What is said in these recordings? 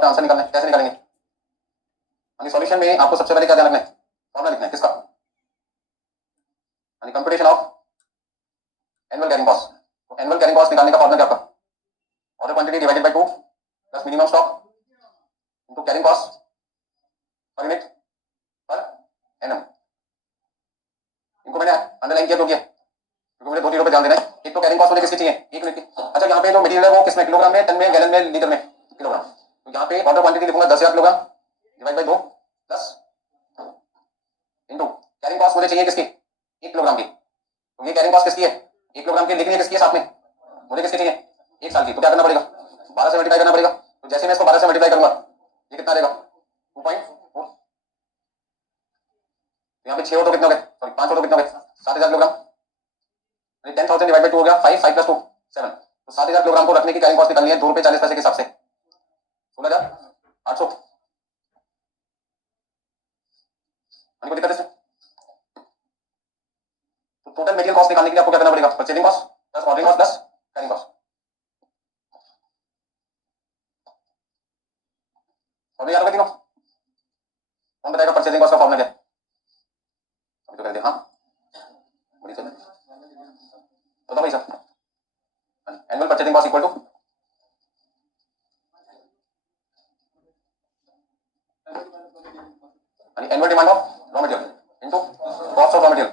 पे आंसर निकालना है, कैसे निकालेंगे? सॉल्यूशन में आपको सबसे पहले क्या ध्यान रखना है? फॉर्मूला लिखना है किसका? Computation of annual carrying cost. तो एनुअल कैरिंग कॉस्ट निकालने का फॉर्मूला क्या आपका? Order quantity divided by 2 plus minimum stock into carrying cost per unit per annum. इनको मैंने अंडरलाइन किया क्योंकि मुझे दो चीजों पे ध्यान देना है। एक तो कैरिंग कॉस्ट मुझे किसकी चाहिए? 1 यूनिट की। अच्छा, यहाँ पे जो मटेरियल है वो किसमें? किलोग्राम में, टन में, गैलन में, लीटर में? किलोग्राम। तो यहाँ पे ऑर्डर क्वांटिटी लिखूंगा 10,000 kilogram divide by 2 plus into carrying cost मुझे चाहिए किसकी? 1 किलोग्राम की। तो ये कैरिंग कॉस्ट किसकी है? 1 किलोग्राम की। लिखनी है किसकी है साथ में? मुझे किसकी चाहिए? 1 साल की। तो क्या करना पड़ेगा? 12 से मल्टीप्लाई करना पड़ेगा। तो जैसे मैं इसको 12 से मल्टीप्लाई करूंगा ये कितना रहेगा? 2.4। यहाँ पे 6 हो तो कितना हो गए? सॉरी 5 हो तो कितना हो गए? 7,000 किलोग्राम। 10,000 डिवाइड बाय 2 हो गया 5, 5 प्लस 2 7। तो 7,000 किलोग्राम को रखने की कैरिंग कॉस्ट निकालनी है 2 रुपए 40 पैसे के हिसाब से 16,800। कोई दिक्कत इसमें? तो टोटल मटेरियल कॉस्ट निकालने के लिए आपको क्या करना पड़ेगा? Purchasing cost plus ordering cost plus carrying cost. और याद होगा तीनों? कौन बताएगा परचेजिंग कॉस्ट का फॉर्मूला क्या है? अभी तो कर दे। हाँ बड़ी चल तो भाई साहब annual purchasing cost equal to annual demand of raw material into cost of raw material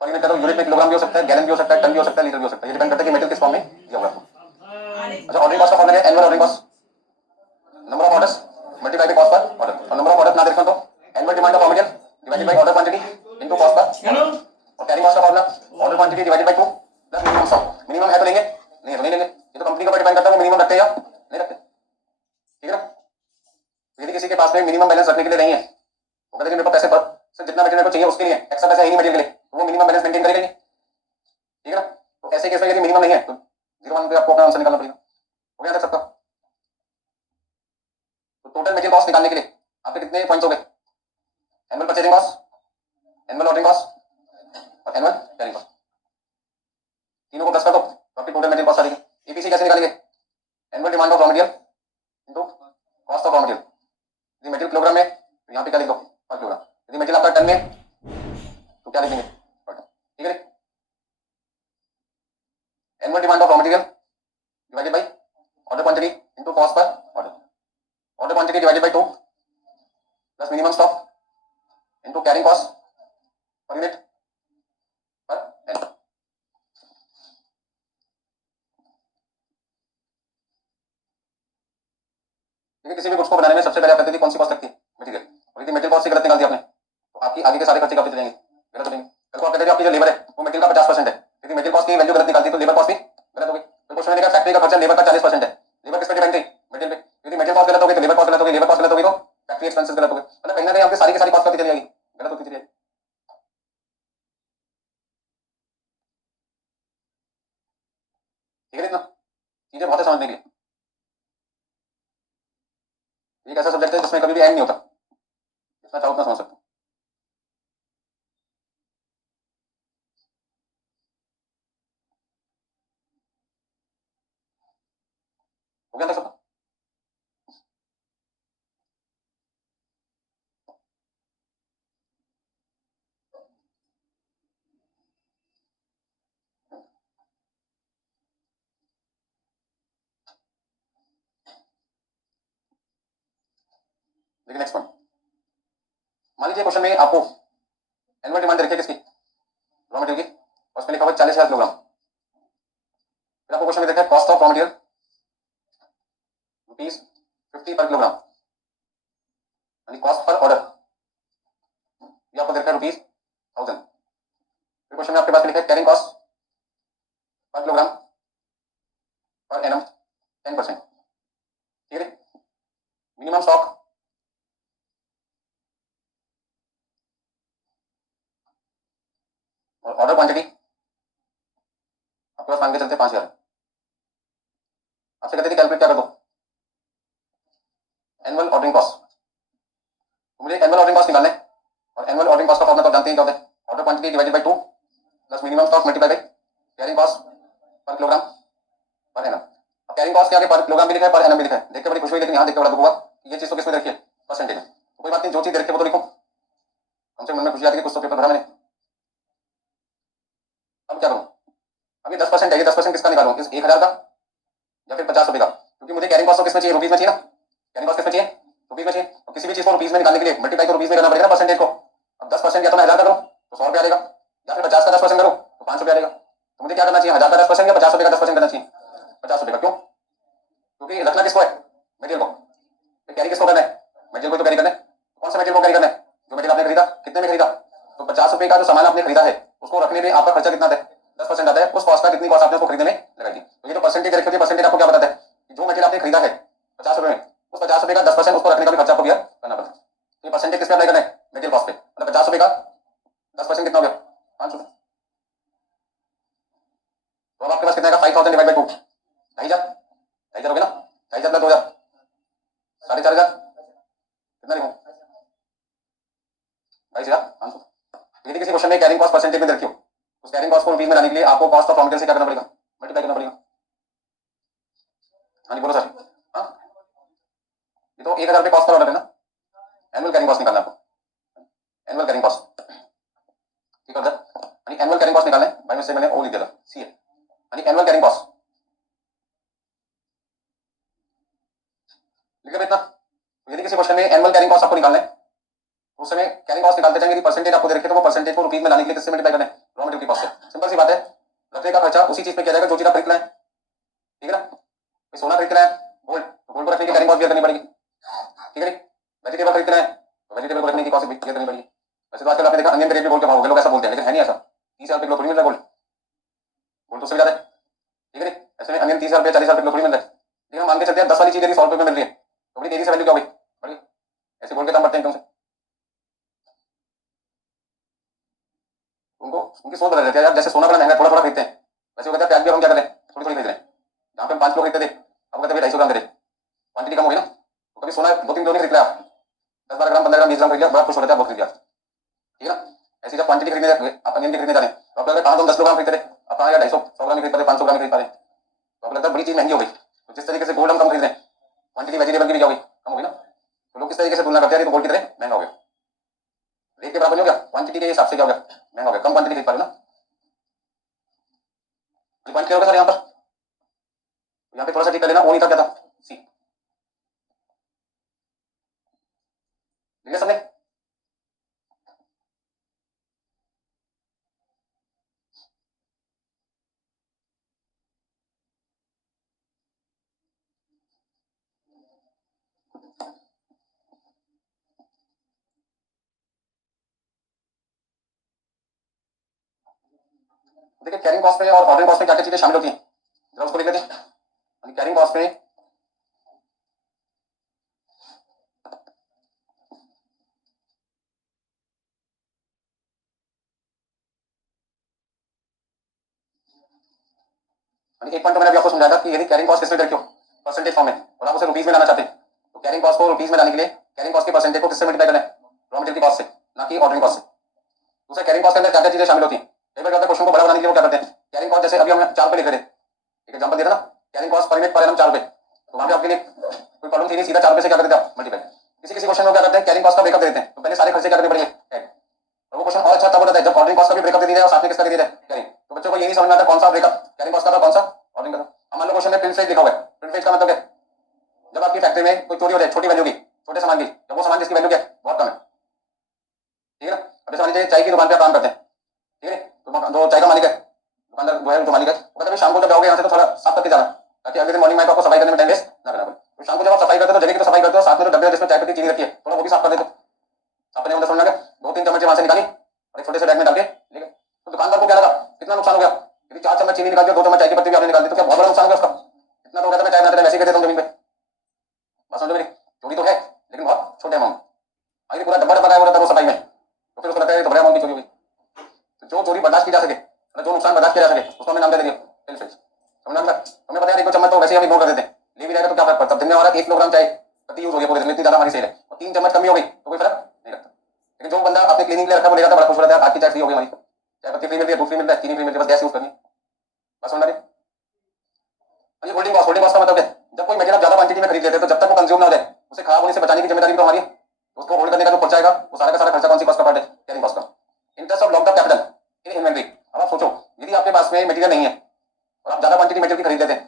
per unit. करो यूनिट में किलोग्राम भी हो सकता है, गैलन भी हो सकता है, टन भी हो सकता है, लीटर भी हो सकता है। ये डिपेंड करता है कि मटेरियल किस फॉर्म में दिया हुआ है। अच्छा, ऑर्डरिंग कॉस्ट का फॉर्मूला है annual ordering cost number of orders multiply by cost per order. और नंबर ऑफ ऑर्डर ना देखो तो annual demand of raw material divided by order quantity into cost per order. और कैरिंग कॉस्ट का formula order quantity divided by 2 plus minimum stock. Minimum है तो लेंगे, नहीं है तो नहीं लेंगे। ये तो कंपनी के ऊपर डिपेंड करता है वो मिनिमम रखते हैं या नहीं रखते। ठीक है ना? यदि किसी के पास में मिनिमम बैलेंस रखने के लिए नहीं है, वो कहते हैं मेरे को पैसे पर सिर्फ जितना मटेरियल को चाहिए उसके लिए एक्स्ट्रा पैसा है नहीं मटेरियल के लिए, तो वो मिनिमम बैलेंस मेंटेन करेगा नहीं। ठीक है ना? तो ऐसे केस में यदि मिनिमम नहीं है तो 0 पे आपको अपना आंसर निकालना पड़ेगा। हो गया तक सबका? तो टोटल मटेरियल कॉस्ट निकालने के लिए आपके कितने पॉइंट्स हो गए? Annual purchasing cost, annual ordering cost और एनुअल कैरिंग कॉस्ट। तीनों को प्लस कर दो तो आपकी टोटल मटेरियल कॉस्ट आ जाएगी। एपीसी कैसे निकालेंगे? Annual demand of raw material into cost of raw material. यदि मटेरियल किलोग्राम में तो यहाँ पे क्या लिख दो? पर किलोग्राम। यदि मटेरियल आपका टन में तो क्या लिखेंगे? ठीक है? Annual demand of raw material divided by order quantity into cost per order. Order quantity divided by 2 plus minimum stock into carrying cost per unit पर एन। ठीक है? किसी भी गुड्स को बनाने में सबसे पहले आप कहते थे कौन सी कॉस्ट लगती है? मटेरियल। और यदि मटेरियल कॉस्ट से गलत निकाल दिया आपने तो आपकी आगे के सारे खर्चे काफी चले जाएंगे, गलत हो जाएंगे। कल को आप कहते थे आपकी जो लेबर है वो मटेरियल का 50% है, यदि मटेरियल कॉस्ट की वैल्यू गलत निकालती तो लेबर कॉस्ट भी गलत होगी। तो क्वेश्चन में देखा फैक्ट्री का खर्चा लेबर का 40% है, लेबर किस पे डिपेंड है? मटेरियल पे। यदि मटेरियल कॉस्ट गलत होगी तो लेबर कॉस्ट गलत होगी, लेबर कॉस्ट गलत होगी तो फैक्ट्री एक्सपेंसेस गलत होगी। मतलब कहीं ना कहीं आपकी सारी की सारी कॉस्ट काफी चली जाएगी, गलत होती चली जाएगी। ठीक है? इतना चीजें बहुत है समझने के लिए। एक ऐसा सब्जेक्ट है जिसमें कभी भी एंड नहीं होता, जितना चाहो उतना समझ सकते हो। हो गया था सब? देखिए नेक्स्ट पॉइंट। मान लीजिए क्वेश्चन में आपको एनुअल डिमांड रखी है किसकी? रॉ मटेरियल की। और उसमें लिखा हुआ 40,000 किलोग्राम। फिर आपको क्वेश्चन में देखा है कॉस्ट ऑफ रॉ मटेरियल ₹50 पर किलोग्राम यानी कॉस्ट पर ऑर्डर ये आपको देखा है ₹1000। फिर क्वेश्चन में आपके पास लिखा है carrying cost per kilogram per annum 10%। ठीक है? मिनिमम स्टॉक और ऑर्डर क्वांटिटी आपके पास मान के चलते 5,000। आपसे कहते थे कैलकुलेट क्या कर दो? Annual ordering cost. तो मुझे एनुअल ऑर्डरिंग कॉस्ट निकालना है और एनुअल ऑर्डरिंग कॉस्ट का फॉर्मूला तो जानते हैं क्या होता है? Order quantity divided by 2 plus minimum stock multiply by carrying cost per kilogram per annum. अब कैरिंग कॉस्ट के आगे पर किलोग्राम भी लिखा है पर एनम भी लिखा है, देख के बड़ी खुशी हुई, लेकिन यहाँ देख के बड़ा दुख हुआ ये चीज तो किसमें देखिए परसेंटेज में, तो कोई बात नहीं, जो चीज देखिए वो तो लिखो, कम से कम मन में खुशी आती है कि कुछ तो पेपर भरा मैंने। अब क्या करूँ, अभी 10% है, ये 10% किसका निकालूं, इस 1000 का या फिर 50 रुपए का, क्योंकि मुझे कैरिंग कॉस्ट तो किसमें चाहिए, रुपीज में चाहिए ना, कैरिंग कॉस्ट किसमें चाहिए, रुपीज में चाहिए, तो किसी भी चीज को रुपीज में निकालने के लिए मल्टीप्लाई तो रुपीज में करना पड़ेगा ना परसेंटेज को। अब 10% या तो मैं 1000 का करूँ तो 100 रुपया आएगा, या फिर 50 का 10% करूँ तो 5 रुपया आएगा, तो मुझे क्या करना चाहिए, 1000 का 10% या 50 रुपए का 10% करना चाहिए, 50 रुपए का, क्यों, क्योंकि रखना किसको है, मटेरियल को, तो कैरी किसको करना है, मटेरियल को तो कैरी करना है, कौन सा मटेरियल को कैरी करना है, जो मटेरियल आपने खरीदा, कितने में खरीदा, तो 50 रुपए का जो सामान आपने खरीदा है उसको रखने में आपका खर्चा कितना आता है, 10% आता है, उस कॉस्ट का कितनी कॉस्ट आपने उसको खरीदने में लगाई। तो ये जो परसेंटेज रखी होती है, परसेंटेज आपको क्या बताता है कि जो मटेरियल आपने खरीदा है 50 रुपए में, उस 50 रुपए का 10% उसको रखने का भी खर्चा आपको दिया करना पड़ता है। ये परसेंटेज किस पे अप्लाई करना है, मटेरियल कॉस्ट पे, मतलब 50 रुपए का 10% कितना हो गया, 5 रुपए, तो अब आपके पास कितना है, 5000 डिवाइड बाई 2, 2500, 2500 हो गया ना, 2500 प्लस 2000, 4500, कितना लिखूं, 22500। यदि किसी क्वेश्चन में कैरिंग कॉस्ट परसेंटेज में रखी हो, उस कैरिंग कॉस्ट को रुपीज में लाने के लिए आपको कॉस्ट ऑफ रॉ मटेरियल से क्या करना पड़ेगा, मल्टीप्लाई करना पड़ेगा। हाँ जी बोलो सर। हाँ ये तो 1000 रुपए कॉस्ट पर ऑर्डर है ना, एनुअल कैरिंग कॉस्ट निकालना है आपको, एनुअल कैरिंग कॉस्ट, ठीक है सर, यानी एनुअल कैरिंग कॉस्ट निकालना है, भाई में से मैंने ओ लिख दिया था, सी है, यानी एनुअल कैरिंग कॉस्ट लिख लिया इतना। यदि किसी क्वेश्चन में एनुअल कैरिंग कॉस्ट आपको निकालना है, उस समय कैरिंग कॉस्ट निकालते जाएंगे, यदि परसेंटेज आपको दे रखे तो वो परसेंटेज को रुपीज में लाने के लिए किससे मल्टीप्लाई करना है, रॉ मटेरियल की कॉस्ट से, सिंपल सी बात है, रखने का खर्चा उसी चीज पे किया जाएगा जो चीज आप खरीदना है, ठीक है ना, सोना खरीदना है, गोल्ड, तो गोल्ड को रखने की कैरिंग कॉस्ट भी करनी पड़ेगी, ठीक है, वेजिटेबल खरीदना है तो वेजिटेबल को रखने की कॉस्ट भी करनी पड़ेगी। वैसे तो आजकल आपने देखा अनियन के रेट भी गोल्ड के भाव हो गए, लोग ऐसा बोलते हैं, लेकिन है नहीं ऐसा, 30,000 रुपए किलो थोड़ी मिल रहा है गोल्ड, गोल्ड तो उससे भी ज्यादा है, ठीक है, ऐसे में अनियन 30,000 रुपए 40,000 रुपए किलो थोड़ी मिल रहा है, लेकिन हम मान के चलते हैं 10 वाली चीज यदि 100 रुपए में मिल रही है तो बड़ी तेजी से वैल्यू क्या होगी, बड़ी ऐसे गोल्ड के दाम बढ़ते हैं एकदम से, उनको उनकी सोच बदल जाती है यार, जैसे सोना बड़ा महंगा थोड़ा थोड़ा खरीदते हैं, वैसे वो कहते हैं प्याज भी हम क्या करें, थोड़ी थोड़ी खरीद रहे हैं, जहाँ पे हम 5 किलो खरीदते थे अब कहते हैं 250 ग्राम खरीद, क्वांटिटी कम हो गई ना, तो कभी सोना 2-3 किलो नहीं खरीद रहे आप, 10-12 ग्राम 15 ग्राम 20 ग्राम खरीद लिया, बड़ा खुश हो जाता है, बहुत खरीद लिया, ठीक है ना, ऐसी जब क्वांटिटी खरीदने आप अनियन की खरीदने जा रहे हैं तो आप लगता है कहाँ तो 10 किलो ग्राम खरीदते थे, अब कहाँ 250 100 ग्राम खरीद पा रहे, 500 ग्राम खरीद पा रहे, तो अब लगता है बड़ी चीज महंगी हो गई, तो जिस तरीके से गोल्ड हम कम खरीद रहे हैं, क्वांटिटी वेजिटेबल की भी क्या होगी, कम होगी ना, तो लोग किस तरीके से तुलना करते हैं तो गोल्ड की तरह महंगा हो गया, रेट के बराबर नहीं हो गया, क्वांटिटी के हिसाब से क्या हो गया, महंगा हो गया, कम क्वांटिटी खरीद पा रहे ना, पॉइंट क्या होगा सर यहाँ पर, यहाँ पे थोड़ा सा ठीक कर लेना, वो नहीं था क्या था, सी, लिखा सबने, देखिए कैरिंग कॉस्ट में और ऑर्डरिंग कॉस्ट में क्या क्या चीजें शामिल होती हैं, जरा उसको लिख लेते हैं, कैरिंग कॉस्ट में एक पॉइंट तो मैंने अभी आपको समझाया था कि यदि कैरिंग कॉस्ट किसमें रखी हो, परसेंटेज फॉर्म में, और आप उसे रुपीज में लाना चाहते हैं तो कैरिंग कॉस्ट को रुपीज में लाने के लिए कैरिंग कॉस्ट के परसेंटेज को किससे मल्टीप्लाई करना है, रॉ मटेरियल की कॉस्ट से, ना कि ऑर्डरिंग कॉस्ट से। दूसरा कैरिंग कॉस्ट के अंदर क्या क्या चीजें शामिल होती हैं, कई बार क्या होता है क्वेश्चन को बड़ा बनाने के लिए वो क्या करते हैं, कैरिंग कॉस्ट जैसे अभी हम 4 रुपए लिख रहे थे, एक एग्जांपल दे रहा ना, carrying cost per unit per annum 4 रुपए, तो वहां पे आपके लिए कोई प्रॉब्लम थी नहीं, सीधा 4 रुपए से क्या करते थे आप मल्टीप्लाई, किसी किसी क्वेश्चन में क्या करते हैं कैरिंग कॉस्ट का ब्रेकअप देते हैं, तो पहले सारे खर्चे क्या करने पड़ेंगे ऐड, और वो क्वेश्चन और अच्छा तब होता है जब ऑर्डरिंग कॉस्ट का भी ब्रेकअप दे दिया जाए और साथ में किसका दे दिया जाए कैरिंग, तो बच्चों को ये नहीं समझ में आता कौन सा ब्रेकअप कैरिंग कॉस्ट का था कौन सा ऑर्डरिंग का था। अब मान लो क्वेश्चन में प्रिंट फेज लिखा हुआ है, प्रिंट फेज का मतलब क्या, जब आपकी फैक्ट्री में कोई चोरी हो जाए छोटी वैल्यू की, छोटे सामान की, जब वो सामान जिसकी वैल्यू क्या है बहुत कम है, ठीक है ना, अब जैसे मान लीजिए चाय की दुकान पे आप काम करते हैं, ठीक है, तो जो चाय का मालिक है, दुकानदार जो है जो मालिक है, वो कहता है शाम को जब जाओगे यहाँ से तो थोड़ा साफ करके जाना, ताकि अगले दिन मॉर्निंग में आपको सफाई करने में टाइम वेस्ट ना करना पड़े, तो शाम को जब आप सफाई करते हो तो जगह की तो सफाई करते हो, साथ में जो डब्बे जिसमें चाय पत्ती चीनी रखी है थोड़ा वो भी साफ कर देते हो, आपने मतलब समझ गया, 2-3 चम्मच वहां से निकाली और एक छोटे से बैग में डाल के ले गए, तो दुकानदार को क्या लगा कितना नुकसान हो गया, यदि 4 चम्मच चीनी निकाल दिया, 2 चम्मच चाय की पत्ती भी आपने निकाल दी, तो क्या बहुत बड़ा नुकसान हो गया उसका, इतना तो हो गया था मैं चाय बनाते वैसे ही कर देता हूँ जमीन पे, बस समझो मेरी, चोरी तो है लेकिन बहुत छोटे अमाउंट, अगर पूरा डब्बा डब्बा गायब हो जाता है वो सफाई में, तो फिर उसको लगता है तो बड़े अमाउंट की चोरी हुई, तो जो चोरी बर्दाश्त की जा सके, मतलब जो नुकसान बर्दाश्त किया जा सके उसको हमें नाम दे देंगे बेनिफिट, समझ में, हमें पता है 1-2 चम्मच तो वैसे ही हम इग्नोर कर देते हैं, ले भी जाएगा तो क्या फर्क पड़ता है, दिन में हमारा 1 किलोग्राम चाय पत्ती यूज हो गई पूरे दिन में, इतनी ज्यादा हमारी सेल है, और 3 चम्मच कमी हो गई तो कोई फर्क नहीं लगता, लेकिन जो बंदा अपने क्लीनिंग के लिए रखा वो ले जाता है बड़ा खुश रहता है, आपकी चाय फ्री हो गई, हमारी चाय पत्ती फ्री मिल रही है, दूध फ्री मिल रहा है, चीनी फ्री मिल रही है, बस गैस यूज करनी है, बस समझ में। होल्डिंग कॉस्ट का मतलब क्या, जब कोई मटेरियल ज्यादा क्वांटिटी में खरीद लेते हैं तो जब तक वो कंज्यूम ना हो जाए उसे खराब होने से बचाने की जिम्मेदारी तो हमारी है। उसको होल्ड करने का जो खर्चा आएगा वो सारा का सारा खर्चा कौन सी कॉस्ट का पार्ट है? कैरिंग कॉस्ट का। Interest of long term capital in inventory. अब आप सोचो, यदि आपके पास में मटेरियल नहीं है और आप ज्यादा क्वांटिटी मटेरियल की खरीद लेते हैं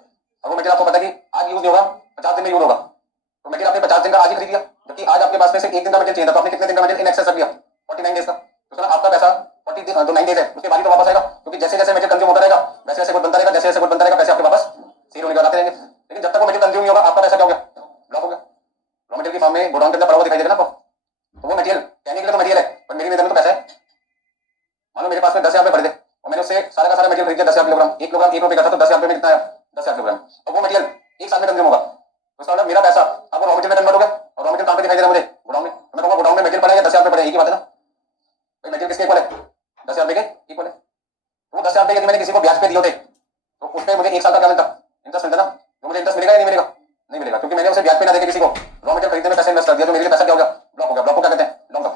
और वो मटेरियल आपको पता है कि आज यूज नहीं होगा, 50 दिन में यूज होगा, तो मटेरियल आपने 50 दिन का आज ही खरीद लिया, जबकि आज आपके पास में से एक दिन का मटेरियल चाहिए था, तो आपने कितने दिन का मटेरियल इन एक्सेस रख लिया? 49 डेज का। तो सर आपका पैसा 9 डेज है, उसके बाद ही तो वापस आएगा, क्योंकि जैसे जैसे मटेरियल कंज्यूम होता रहेगा वैसे वैसे गुड बनता रहेगा, जैसे जैसे गुड बनता रहेगा पैसे आपके वापस सेल होने के आते रहेंगे। लेकिन जब तक वो मटेरियल कंज्यूम नहीं होगा आपका पैसा क्या हो गया? ब्लॉक हो गया। रॉ मटेरियल की फॉर्म में गोडाउन के अंदर पड़ा हुआ दिखाई देगा ना आपको, तो वो मटेरियल कहने के लिए तो मटेरियल है, पर मेरी नजर में तो पैसा है। मान लो मेरे पास में 10,000 रुपए पड़े थे और मैंने उससे सारा का सारा मटेरियल खरीद लिया 10,000 किलोग्राम, 1 किलोग्राम 1 रुपए का था, तो 10,000 रुपए में कितना आया? 10,000 किलोग्राम। और वो मटेरियल एक साल में कंज्यूम होगा, तो इसका मतलब मेरा पैसा अब रॉ मटेरियल में कन्वर्ट हो गया। और रॉ मटेरियल कहां पे दिखाई दे रहा है मुझे? गोडाउन में। तो मैं कहूंगा गोडाउन में मटेरियल पड़ा है या 10,000 रुपए पड़े, एक ही बात है ना भाई। मटेरियल किसके इक्वल है? 10,000 रुपए के इक्वल है। तो 10,000 रुपए यदि मैंने किसी को ब्याज पे दिए होते तो उसमें मुझे एक साल का क्या मिलता? इंटरेस्ट मिलता ना। तो मुझे इंटरेस्ट मिलेगा या नहीं मिलेगा? नहीं मिलेगा, क्योंकि मैंने उसे ब्याज पे ना देके किसी को रॉ मटेरियल खरीदने में पैसे इन्वेस्ट कर दिया, तो मेरे लिए पैसा क्या हो गया? ब्लॉक हो गया। ब्लॉक को क्या कहते हैं? Long term.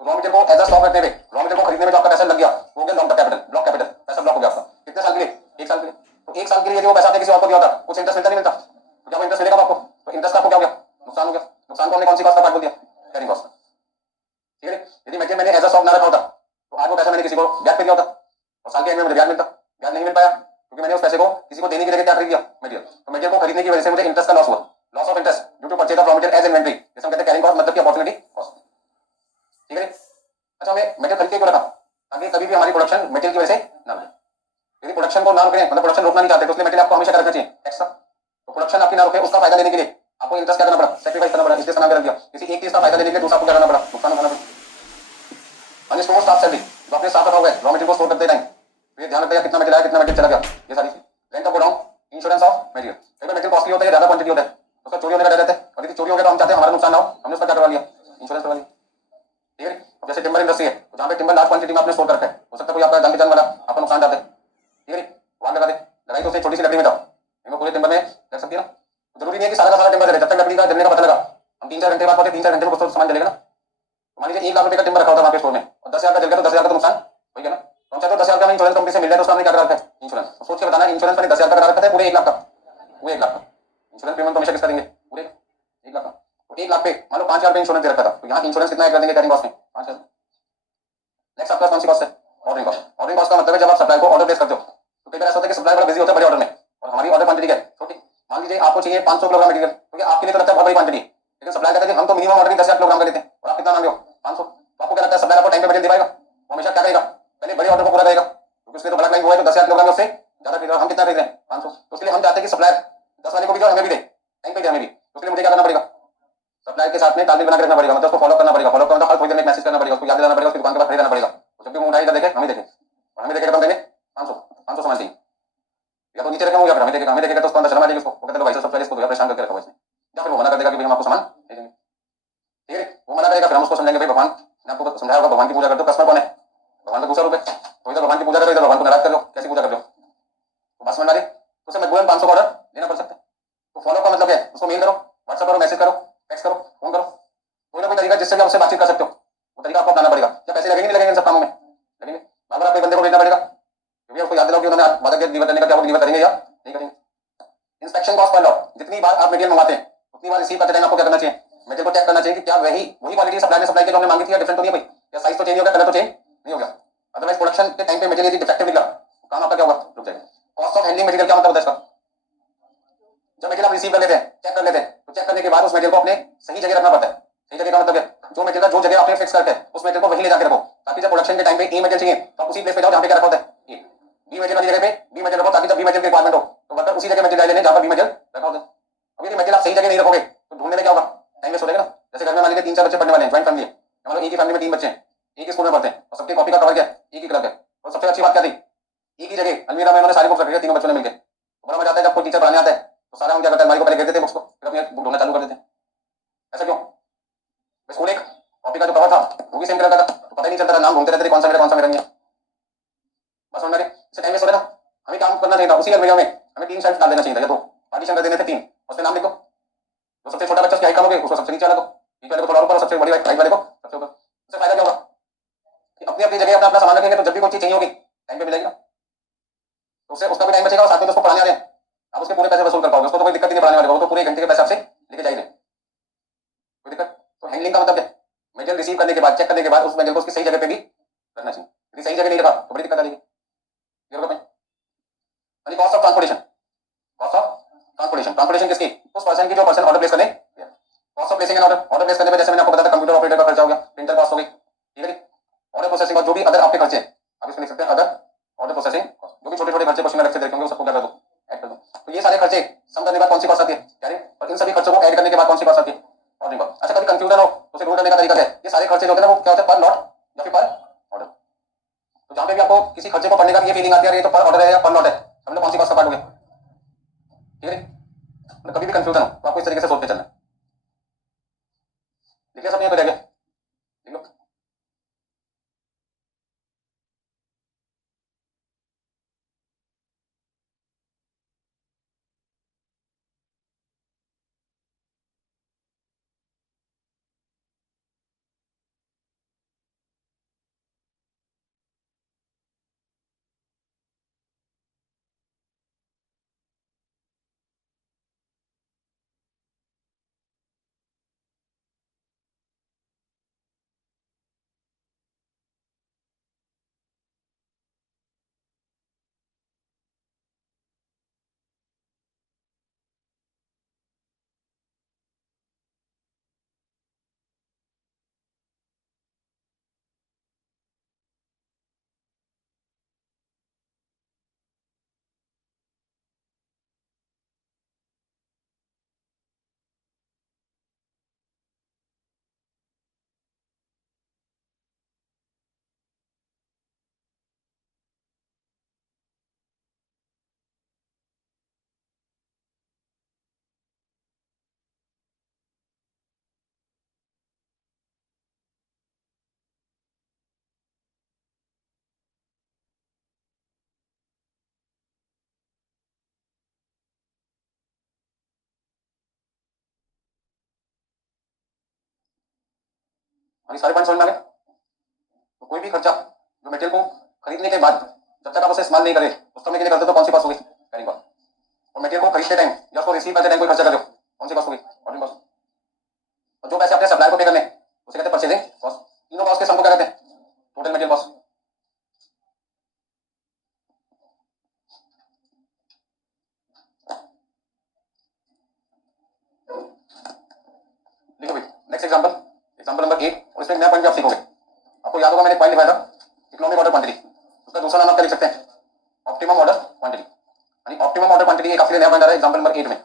तो रॉ मटेरियल को एज अ स्टॉक रखने में, रॉ मटेरियल को खरीदने में जो आपका पैसा लग गया वो हो गया long term capital, block capital. पैसा ब्लॉक हो गया आपका कितने साल के लिए? एक साल के लिए। तो एक साल के लिए यदि वो पैसा आपने किसी और को दिया होता, कुछ इंटरेस्ट मिलता नहीं मिलता? तो क्या वो इंटरेस्ट मिलेगा आपको? तो इंटरेस्ट आपको क्या हो गया? नुकसान हो गया। नुकसान को हमने कौन सी कॉस्ट का पार्ट बोल दिया? Carrying cost. ठीक है। यदि मटेरियल मैंने एज अ स्टॉक ना रखा होता तो आज वो पैसा मैंने किसी को ब्याज पे दिया होता और साल के एंड में मुझे ब्याज मिलता। ब्याज नहीं मिल पाया क्योंकि मैंने उस पैसे को किसी को देने की जगह क्या खरीद दिया? मटेरियल। तो मटेरियल को खरीदने की वजह से मुझे इंटरेस्ट का लॉस हुआ, loss of interest due to purchase of raw material as inventory, जिसे हम कहते हैं कैरिंग कॉस्ट, मतलब की अपॉर्चुनिटी कॉस्ट। ठीक है। अच्छा, हमें मटेरियल खरीद के क्यों रखा? ताकि कभी भी हमारी प्रोडक्शन मटेरियल की वजह से ना रुके। यदि प्रोडक्शन को ना रोके, मतलब प्रोडक्शन रोकना नहीं चाहते, तो उसमें मटेरियल आपको हमेशा क्या रखना चाहिए? एक्स्ट्रा। तो प्रोडक्शन आपकी ना रोके उसका फायदा लेने के लिए आपको इंटरेस्ट क्या करना पड़ा? सेक्रीफाइस करना पड़ा। इसलिए सामान रख दिया। किसी एक चीज का फायदा लेने के लिए दूसरा आपको क्या करना पड़ा? नुकसान उठाना पड़ा। अन्य स्टोर स्टाफ सैलरी जो आपने स्टाफ रखा हुआ है रॉ मटेरियल को स्टोर करते टाइम, तो ये ध्यान रखिएगा कितना मटेरियल आया, कितना मटेरियल चला गया, ये सारी चीज। Rent of godown, insurance of material. कई बार मटेरियल कॉस्टली होता है, ज्यादा क्वांटिटी होता है, तो उसका चोरी होने का डर रहता है, और यदि चोरी हो गया तो हम चाहते हैं हमारा नुकसान ना हो, हमने उसका क्या करवा लिया? इंश्योरेंस करवा लिया। ठीक है। अब जैसे टिम्बर इंडस्ट्री है, तो जहाँ पे टिम्बर लार्ज क्वांटिटी में आपने स्टोर कर रखा है, हो सकता है कोई आपका जान पहचान वाला आपका नुकसान चाहते हैं, ठीक है, वहां लगा दे। लगाई तो उसे छोटी सी लकड़ी में था, इनको पूरे टिम्बर में रख सकती है ना। जरूरी नहीं है कि सारा का सारा टिम्बर जले, जब तक लकड़ी का जलने का पता लगा, हम 3-4 घंटे बाद पहुंचे, 3-4 घंटे में कुछ तो सामान जलेगा ना। तो मान लीजिए 1 लाख रुपए का टिम्बर रखा होता वहां पे स्टोर में और 10,000 का जल गया, तो 10,000 का तो नुकसान हो गया ना। तो हम चाहते हो 10,000 का इंश्योरेंस कंपनी से मिल रहा है, तो उसका हमने क्या करा रखा है? इंश्योरेंस। तो सोच के बताना, इंश्योरेंस मैंने 10,000 का करा रखा है, पूरे 1 लाख का, पूरे 1 लाख का इंश्योरेंस प्रीमियम तो हमेशा किसका देंगे? पूरे 1 लाख का। तो 1 लाख पे मान लो 5,000 रुपए इंश्योरेंस दे रखा था, तो यहाँ इंश्योरेंस कितना ऐड कर देंगे कैरिंग कॉस्ट में? 5,000। नेक्स्ट आपका कौन सी कॉस्ट है? Ordering cost. ऑर्डरिंग कॉस्ट का मतलब है जब आप सप्लाई को ऑर्डर प्लेस करते हो, तो कई बार ऐसा होता है कि सप्लाई बड़ा बिजी होता है बड़े ऑर्डर में, और हमारी ऑर्डर क्वांटिटी क्या है? छोटी। मान लीजिए आपको चाहिए 500 किलोग्राम मटेरियल, तो ये आपके लिए तो लगता है बहुत बड़ी क्वांटिटी, लेकिन सप्लाई कहता है कि हम तो मिनिमम ऑर्डर 10,000 किलोग्राम का लेते हैं, और आप कितना मांगे हो? 500। तो आपको क्या लगता है सप्लाई आपको टाइम पे मटेरियल दे पाएगा? वो हमेशा क्या करेगा? पहले बड़े ऑर्डर को पूरा करेगा, क्योंकि उसके तो बड़ा क्लाइंट हुआ है, तो 10,000 किलोग्राम उससे ज्यादा खरीद रहा है, हम कितना खरीद रहे हैं? 500। तो इसलिए हम चाहते हैं कि सप्लायर 10 वाले को भी दे और हमें भी दे, टाइम पे दे हमें भी। तो उसके लिए मुझे क्या करना पड़ेगा? सप्लायर के साथ में तालमेल बना के रखना पड़ेगा, मतलब उसको फॉलो करना पड़ेगा। फॉलो करना मतलब हर थोड़ी देर में मैसेज करना पड़ेगा, उसको याद दिलाना पड़ेगा, उसकी दुकान के पास खरीदना पड़ेगा, तो जब भी वो उठाए इधर देखे हमें देखे, और हमें देखेगा तो हम देंगे 500। 500 सामान चाहिए, या तो नीचे रखेंगे या फिर हमें देखेगा। हमें देखेगा तो उसको अंदर शर्म आ जाएगी, उसको वो कहते हैं भाई साहब सप्लायर इसको परेशान करके रखा हुआ इसने, या फिर वो मना कर देगा कि भाई हम आपको सामान दे देंगे। ठीक है। वो मना करेगा, फिर हम उसको समझाएंगे भाई भगवान ने आपको समझाया होगा, भगवान की पूजा करते हो, कस्टमर कौन है? भगवान का दूसरा रूप है, तो इधर भगवान की पूजा करो, इधर भगवान को नाराज कर लो, कैसी पूजा कर लो? तो बस समझ आ रही, तो उसे मजबूरन 500 का ऑर्डर देना पड़ सकता है। तो फॉलो का मतलब क्या है? उसको मेल करो, व्हाट्सएप करो, मैसेज करो, टेक्स्ट करो, फोन करो, कोई ना कोई तरीका जिससे आप उससे बातचीत कर सकते हो, वो तरीका आपको अपनाना पड़ेगा। क्या पैसे लगेंगे नहीं लगेंगे इन सब कामों में? लगेंगे। बार बार आपको बंदे को भेजना पड़ेगा, क्योंकि आपको याद दिलाओ कि उन्होंने वादा किया डिलीवर करने का, क्या वो डिलीवर करेंगे या नहीं करेंगे। इंस्पेक्शन कॉस्ट पर लो, जितनी बार आप मटेरियल मंगाते हैं उतनी बार रिसीव करते टाइम आपको क्या करना चाहिए? मटेरियल को चेक करना चाहिए कि क्या वही क्वालिटी सप्लाई ने सप्लाई की जो हमने मांगी थी, या डिफरेंट तो नहीं है भाई, या साइज तो चेंज हो गया, कलर तो चेंज नहीं हो गया। अदरवाइज प्रोडक्शन के टाइम पे मटेरियल डिफेक्टिव निकला, काम आपका क्या होगा? रुक जाएगा। कॉस्ट ऑफ हैंडलिंग मटेरियल क्या मतलब होता है इसका? जब मटेरियल आप रिसीव कर लेते हैं, चेक कर लेते हैं, तो चेक करने के बाद उस मटेरियल को अपने सही जगह रखना पड़ता है। सही जगह का मतलब है जो मटेरियल का जो जगह आपने फिक्स करके उस मटेरियल को वहीं ले जाकर रखो, ताकि जब प्रोडक्शन के टाइम पे ए मटेरियल चाहिए तो आप उसी प्लेस पे जाओ जहां पे क्या रखा होता है ए। बी मटेरियल वाली जगह पे बी मटेरियल रखो, ताकि जब बी मटेरियल की रिक्वायरमेंट हो तो वर्कर उसी जगह मटेरियल लेने जहां पर बी मटेरियल रखा होता है। अब यदि मटेरियल आप सही जगह नहीं रखोगे तो ढूंढने में क्या होगा? टाइम वेस्ट हो जाएगा ना। जैसे घर में मान लीजिए 3-4 बच्चे पढ़ने वाले हैं, ज्वाइंट फैमिली है, मान लो एक ही फैमिली में 3 बच्चे हैं, एक ही स्कूल में पढ़ते हैं, और सबकी कॉपी का कवर क्या है? एक ही कलर है। और सबसे अच्छी बात क्या थी? एक ही जगह अलमीरा में उन्होंने सारी बुक्स रखी है तीनों बच्चों ने मिलकर। बड़ा मजा आता है जब कोई टीचर पढ़ाने आता है तो सारा हम क्या करते हैं, अलमारी को पहले घेर देते हैं बुक्स को, फिर अपनी बुक ढूंढना चालू कर देते हैं। ऐसा क्यों? स्कूल एक कॉपी का जो कवर था वो भी सेम कलर का था, तो पता ही नहीं चलता था, नाम ढूंढते रहते थे कौन सा नहीं है। बस समझ रहे, इससे टाइम वेस्ट हो रहा था। हमें काम करना चाहिए था उसी अलमीरा में, हमें 3 शेल्फ डाल देना चाहिए था, या 2 पार्टीशन कर देने थे 3, उसमें नाम लिखो। जो सबसे छोटा बच्चा उसकी हाइट कम हो गई उसको सबसे नीचे वाले को, नीचे वाले को थोड़ा ऊपर, और सबसे बड़ी हाइट वाले को सबसे ऊपर। उससे फायदा क्या होगा कि अपनी अपनी जगह अपना अपना सामान रखेंगे, तो जब भी कोई चीज चाहिए होगी टाइम पे मिलेगी ना, तो उससे उसका भी टाइम बचेगा, और साथ में उसको पढ़ाने आ रहे हैं आप उसके पूरे पैसे वसूल कर पाओगे, उसको तो कोई दिक्कत ही नहीं पढ़ाने वाले को, वो तो पूरे घंटे के पैसे आपसे लेके जाएंगे। रिसीव करने के बाद, चेक करने के बाद उस मेटेरियल को उसकी सही जगह पे भी रखना चाहिए। यदि सही जगह नहीं रखा तो बड़ी दिक्कत आ जाएगी। Cost of transportation, cost of transportation, transportation किसकी? उस पर्सन की जो पर्सन ऑर्डर प्लेस करने। Cost of placing an order, order place करने में जैसे मैंने आपको बताया था कंप्यूटर ऑपरेटर का खर्चा हो गया, प्रिंटर कॉस्ट हो गई, ठीक है। ऑर्डर प्रोसेसिंग और जो भी अदर आपके खर्चे आप इसमें लिख सकते हैं, अदर ऑर्डर प्रोसेसिंग, जो भी छोटे छोटे खर्चे क्वेश्चन में रखे होंगे वो सबको क्या कर दो, ऐड कर दो। तो ये सारे खर्चे सम करने के बाद कौन सी कॉस्ट आती है, यानी और इन सभी खर्चों को ऐड करने के बाद कौन सी कॉस्ट आती है, ऑर्डरिंग कॉस्ट। अच्छा, कभी कंफ्यूजन हो तो उसे दूर करने का तरीका क्या है? ये सारे खर्चे जो होते हैं ना वो क्या होते हैं, पर लॉट या फिर पर ऑर्डर। तो जहां पे भी आपको किसी खर्चे को पढ़ने का ये फीलिंग आती है ये तो पर ऑर्डर है या पर लॉट है, हमने कौन सी कॉस्ट का पार्ट हो गया, ठीक है। मतलब कभी भी कंफ्यूजन हो तो आपको इस तरीके से सोचते चलना है। देखिए सब यहाँ पे रह गया, देख लो। हमारी सारे पॉइंट समझ में आ गए। तो कोई भी खर्चा जो मटेरियल को खरीदने के बाद जब तक आप उसे इस्तेमाल नहीं करें उस समय के लिए करते तो कौन सी कॉस्ट होगी, कैरिंग कॉस्ट। और मटेरियल को खरीदते टाइम या उसको रिसीव करते टाइम कोई खर्चा कर रहे हो, कौन सी कॉस्ट होगी, ऑर्डरिंग कॉस्ट। और जो पैसे अपने सप्लायर को पे करने उसे कहते हैं परचेजिंग कॉस्ट। तीनों कॉस्ट के सम को क्या कहते हैं, टोटल मटेरियल कॉस्ट। देखो भाई नेक्स्ट एग्जांपल, एग्जांपल नंबर 8, और इसमें एक नया पॉइंट भी आप सीखोगे। आपको याद होगा मैंने पॉइंट लिखा था इकोनॉमिक ऑर्डर क्वांटिटी, उसका दूसरा नाम आप क्या लिख सकते हैं, ऑप्टिमम ऑर्डर क्वांटिटी। यानी ऑप्टिमम ऑर्डर क्वांटिटी एक आपके लिए नया पॉइंट आ रहा है एग्जांपल नंबर 8 में।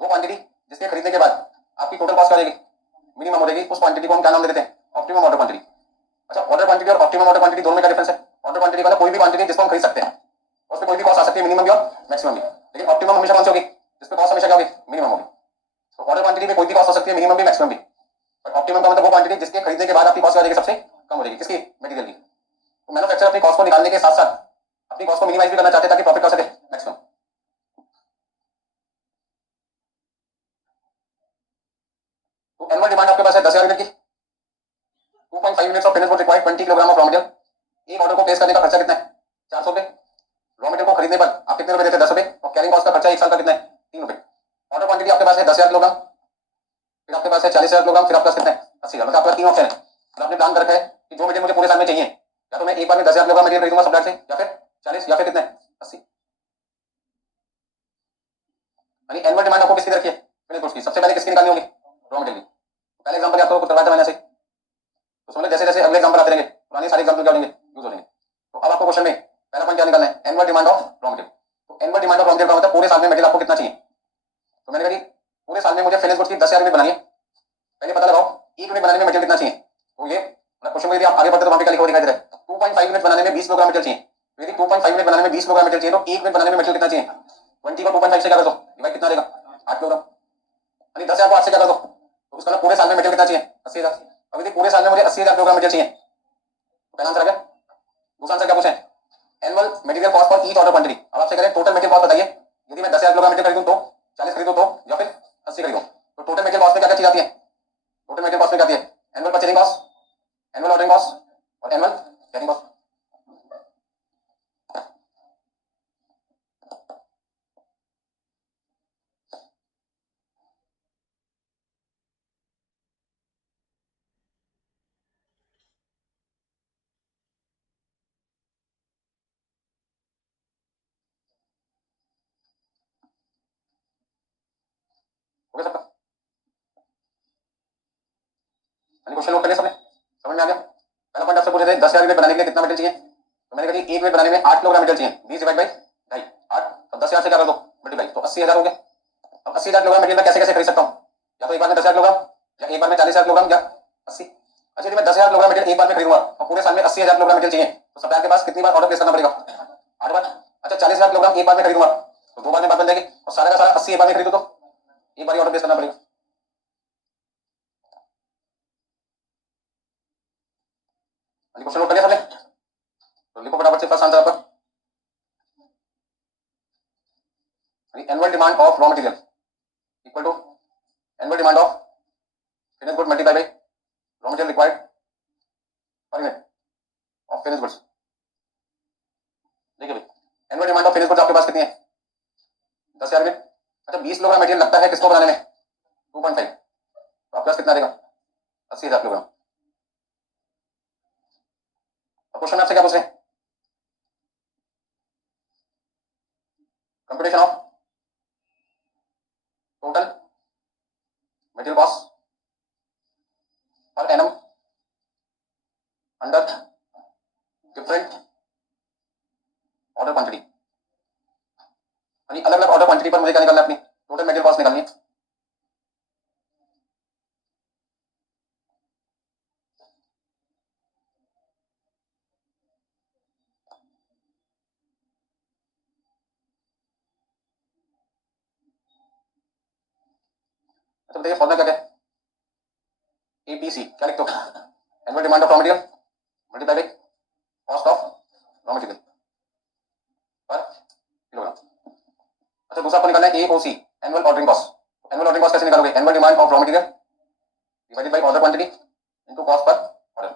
वो क्वांटिटी जिसके खरीदने के बाद आपकी टोटल कॉस्ट क्या रहेगी, मिनिमम हो जाएगी, उस क्वांटिटी को हम क्या नाम दे देते हैं, ऑप्टिमम ऑर्डर क्वांटिटी। अच्छा, ऑर्डर क्वांटिटी और ऑप्टिमम ऑर्डर क्वांटिटी दोनों में क्या डिफरेंस है? ऑर्डर क्वांटिटी वाला कोई भी क्वांटिटी जिसको हम खरीद सकते हैं उस पर कोई भी कॉस्ट आ सकती है, मिनिमम भी और मैक्सिमम भी। लेकिन ऑप्टिमम हमेशा कौन सी होगी, जिस पे कॉस्ट हमेशा क्या होगी, मिनिमम होगी। तो ऑर्डर क्वांटिटी में कोई भी कॉस्ट हो सकती है, मिनिमम भी मैक्सिमम भी। बट ऑप्टिमम का मतलब वो क्वांटिटी जिसके खरीदने के बाद आपकी कॉस्ट आ जाएगी सबसे कम हो जाएगी, किसकी, मटेरियल की। तो मैन्युफैक्चरर अपनी कॉस्ट को निकालने के साथ साथ अपनी कॉस्ट को मिनिमाइज भी करना चाहते हैं ताकि प्रॉफिट हो सके मैक्सिमम। तो एनुअल डिमांड आपके पास है 10,000 यूनिट की, 2.5 units of finish good required 20 kilogram of raw material. एक ऑर्डर को प्लेस करने का खर्चा कितना है, 400 रुपए। रॉ मटेरियल को खरीदने पर आप कितने रुपए देते हैं, 10 रुपए। और कैरिंग कॉस्ट का खर्चा एक साल का कितना है, 3 रुपए। ऑर्डर क्वांटिटी आपके पास है 10,000 किलोग्राम, फिर आपके पास है 40,000 किलोग्राम, फिर आपके पास कितना है, 80,000। मतलब आपका 3 ऑप्शन है। मतलब आपने प्लान कर रखा है कि जो मटेरियल मुझे पूरे साल में चाहिए, या तो मैं एक बार में 10,000 किलोग्राम मटेरियल खरीदूंगा सप्लायर से, या फिर 40, या फिर कितने, 80। यानी एनुअल डिमांड आपको किसकी रखी है, फिनिश गुड्स की। सबसे पहले किसकी निकालनी होगी, रॉ मटेरियल की। पहले एग्जांपल आपको करवाया था मैंने ऐसे, तो समझ जैसे जैसे अगले एग्जांपल आते रहेंगे पुराने सारे एग्जांपल क्या होंगे, यूज हो जाएंगे। तो अब आपको क्वेश्चन में पहला पॉइंट क्या निकालना है, annual demand of raw material. तो annual demand of raw material का मतलब पूरे साल में मटेरियल आपको कितना चाहिए। तो मैंने कहा जी पूरे साल में मुझे फिनिश गुड्स की 10,000 यूनिट बनानी है, पहले पता लगाओ एक यूनिट बनाने में मटेरियल कितना चाहिए। तो ये क्वेश्चन को यदि आप आगे बढ़ते तो वहां पे क्या लिखा हुआ दिखाई दे रहा है, 2.5 यूनिट बनाने में 20 किलोग्राम मटेरियल चाहिए। तो यदि 2.5 यूनिट बनाने में 20 किलोग्राम मटेरियल चाहिए तो एक यूनिट बनाने में मटेरियल कितना चाहिए, 20 को 2.5 से क्या कर दो डिवाइड, कितना देगा, 8 किलोग्राम। यानी 10,000 को 8 से क्या कर दो, तो उसका पूरे साल में मटेरियल कितना चाहिए, 80,000। अब यदि पूरे साल में मुझे 80,000 किलोग्राम मटेरियल चाहिए, तो पहला आंसर आ गया। दूसरा आंसर क्या पूछे, annual material cost for each order quantity. अब आपसे करें टोटल मटेरियल कॉस्ट बताइए, यदि मैं 10,000 किलोग्राम मटेरियल खरीदूं तो, 40 खरीदूं तो, या फिर 80 खरीदूं। तो टोटल मटेरियल कॉस्ट में क्या क्या चीज आती है, टोटल मटेरियल कॉस्ट में क्या आती है, annual purchasing cost, annual ordering cost और annual carrying cost. Question note कर लिया सबने, समझ में आ गया। पहला पॉइंट आपसे पूछे थे 10,000 यूनिट बनाने के लिए कितना मटेरियल चाहिए, तो मैंने कहा एक यूनिट बनाने में 8 किलोग्राम मटेरियल चाहिए, 20 डिवाइड बाई 2.5, 8, अब 10,000 से क्या कर दो मल्टीप्लाई, तो 80,000 हो गया। अब 80,000 किलोग्राम मटेरियल मैं कैसे कैसे खरीद सकता हूँ, या तो एक बार में 10,000 किलोग्राम, या एक बार में 40,000 किलोग्राम, या 80। अच्छा यदि मैं 10,000 किलोग्राम मटेरियल एक बार में खरीदूंगा और पूरे साल में 80,000 किलोग्राम मटेरियल चाहिए, तो सप्लायर के पास कितनी बार ऑर्डर प्लेस करना पड़ेगा, 8 बार। अच्छा 40,000 किलोग्राम एक बार में खरीदूंगा तो 2 बार में बात बन जाएगी, और सारा का सारा 80 एक बार में खरीदो तो एक बार ऑर्डर प्लेस करना पड़ेगा। क्वेश्चन नोट कर लिया सबने, तो लिखो फटाफट से फर्स्ट आंसर आपका, annual demand of raw material equal to annual demand of finish good multiply by raw material required per unit of finish goods. देखिए भाई annual demand of finish goods आपके पास कितनी है, 10,000 यूनिट। अच्छा 20 किलोग्राम मटेरियल लगता है किसको बनाने में, 2.5, तो आपके पास कितना देगा, 80,000 किलोग्राम। अब क्वेश्चन आपसे क्या पूछ रहे हैं, computation of total material cost per annum under different order quantity, अलग अलग ऑर्डर क्वांटिटी पर मुझे क्या निकालना है, अपनी टोटल मटेरियल कॉस्ट निकालनी है। अच्छा बताइए फॉर्मूला क्या है, एपीसी क्या लिखते हो, annual demand of raw material multiply by cost of raw material पर किलोग्राम। अच्छा दूसरा आपको निकालना है AOC annual ordering cost, annual ordering cost कैसे निकालोगे, annual demand of raw material divided by order quantity into cost per order.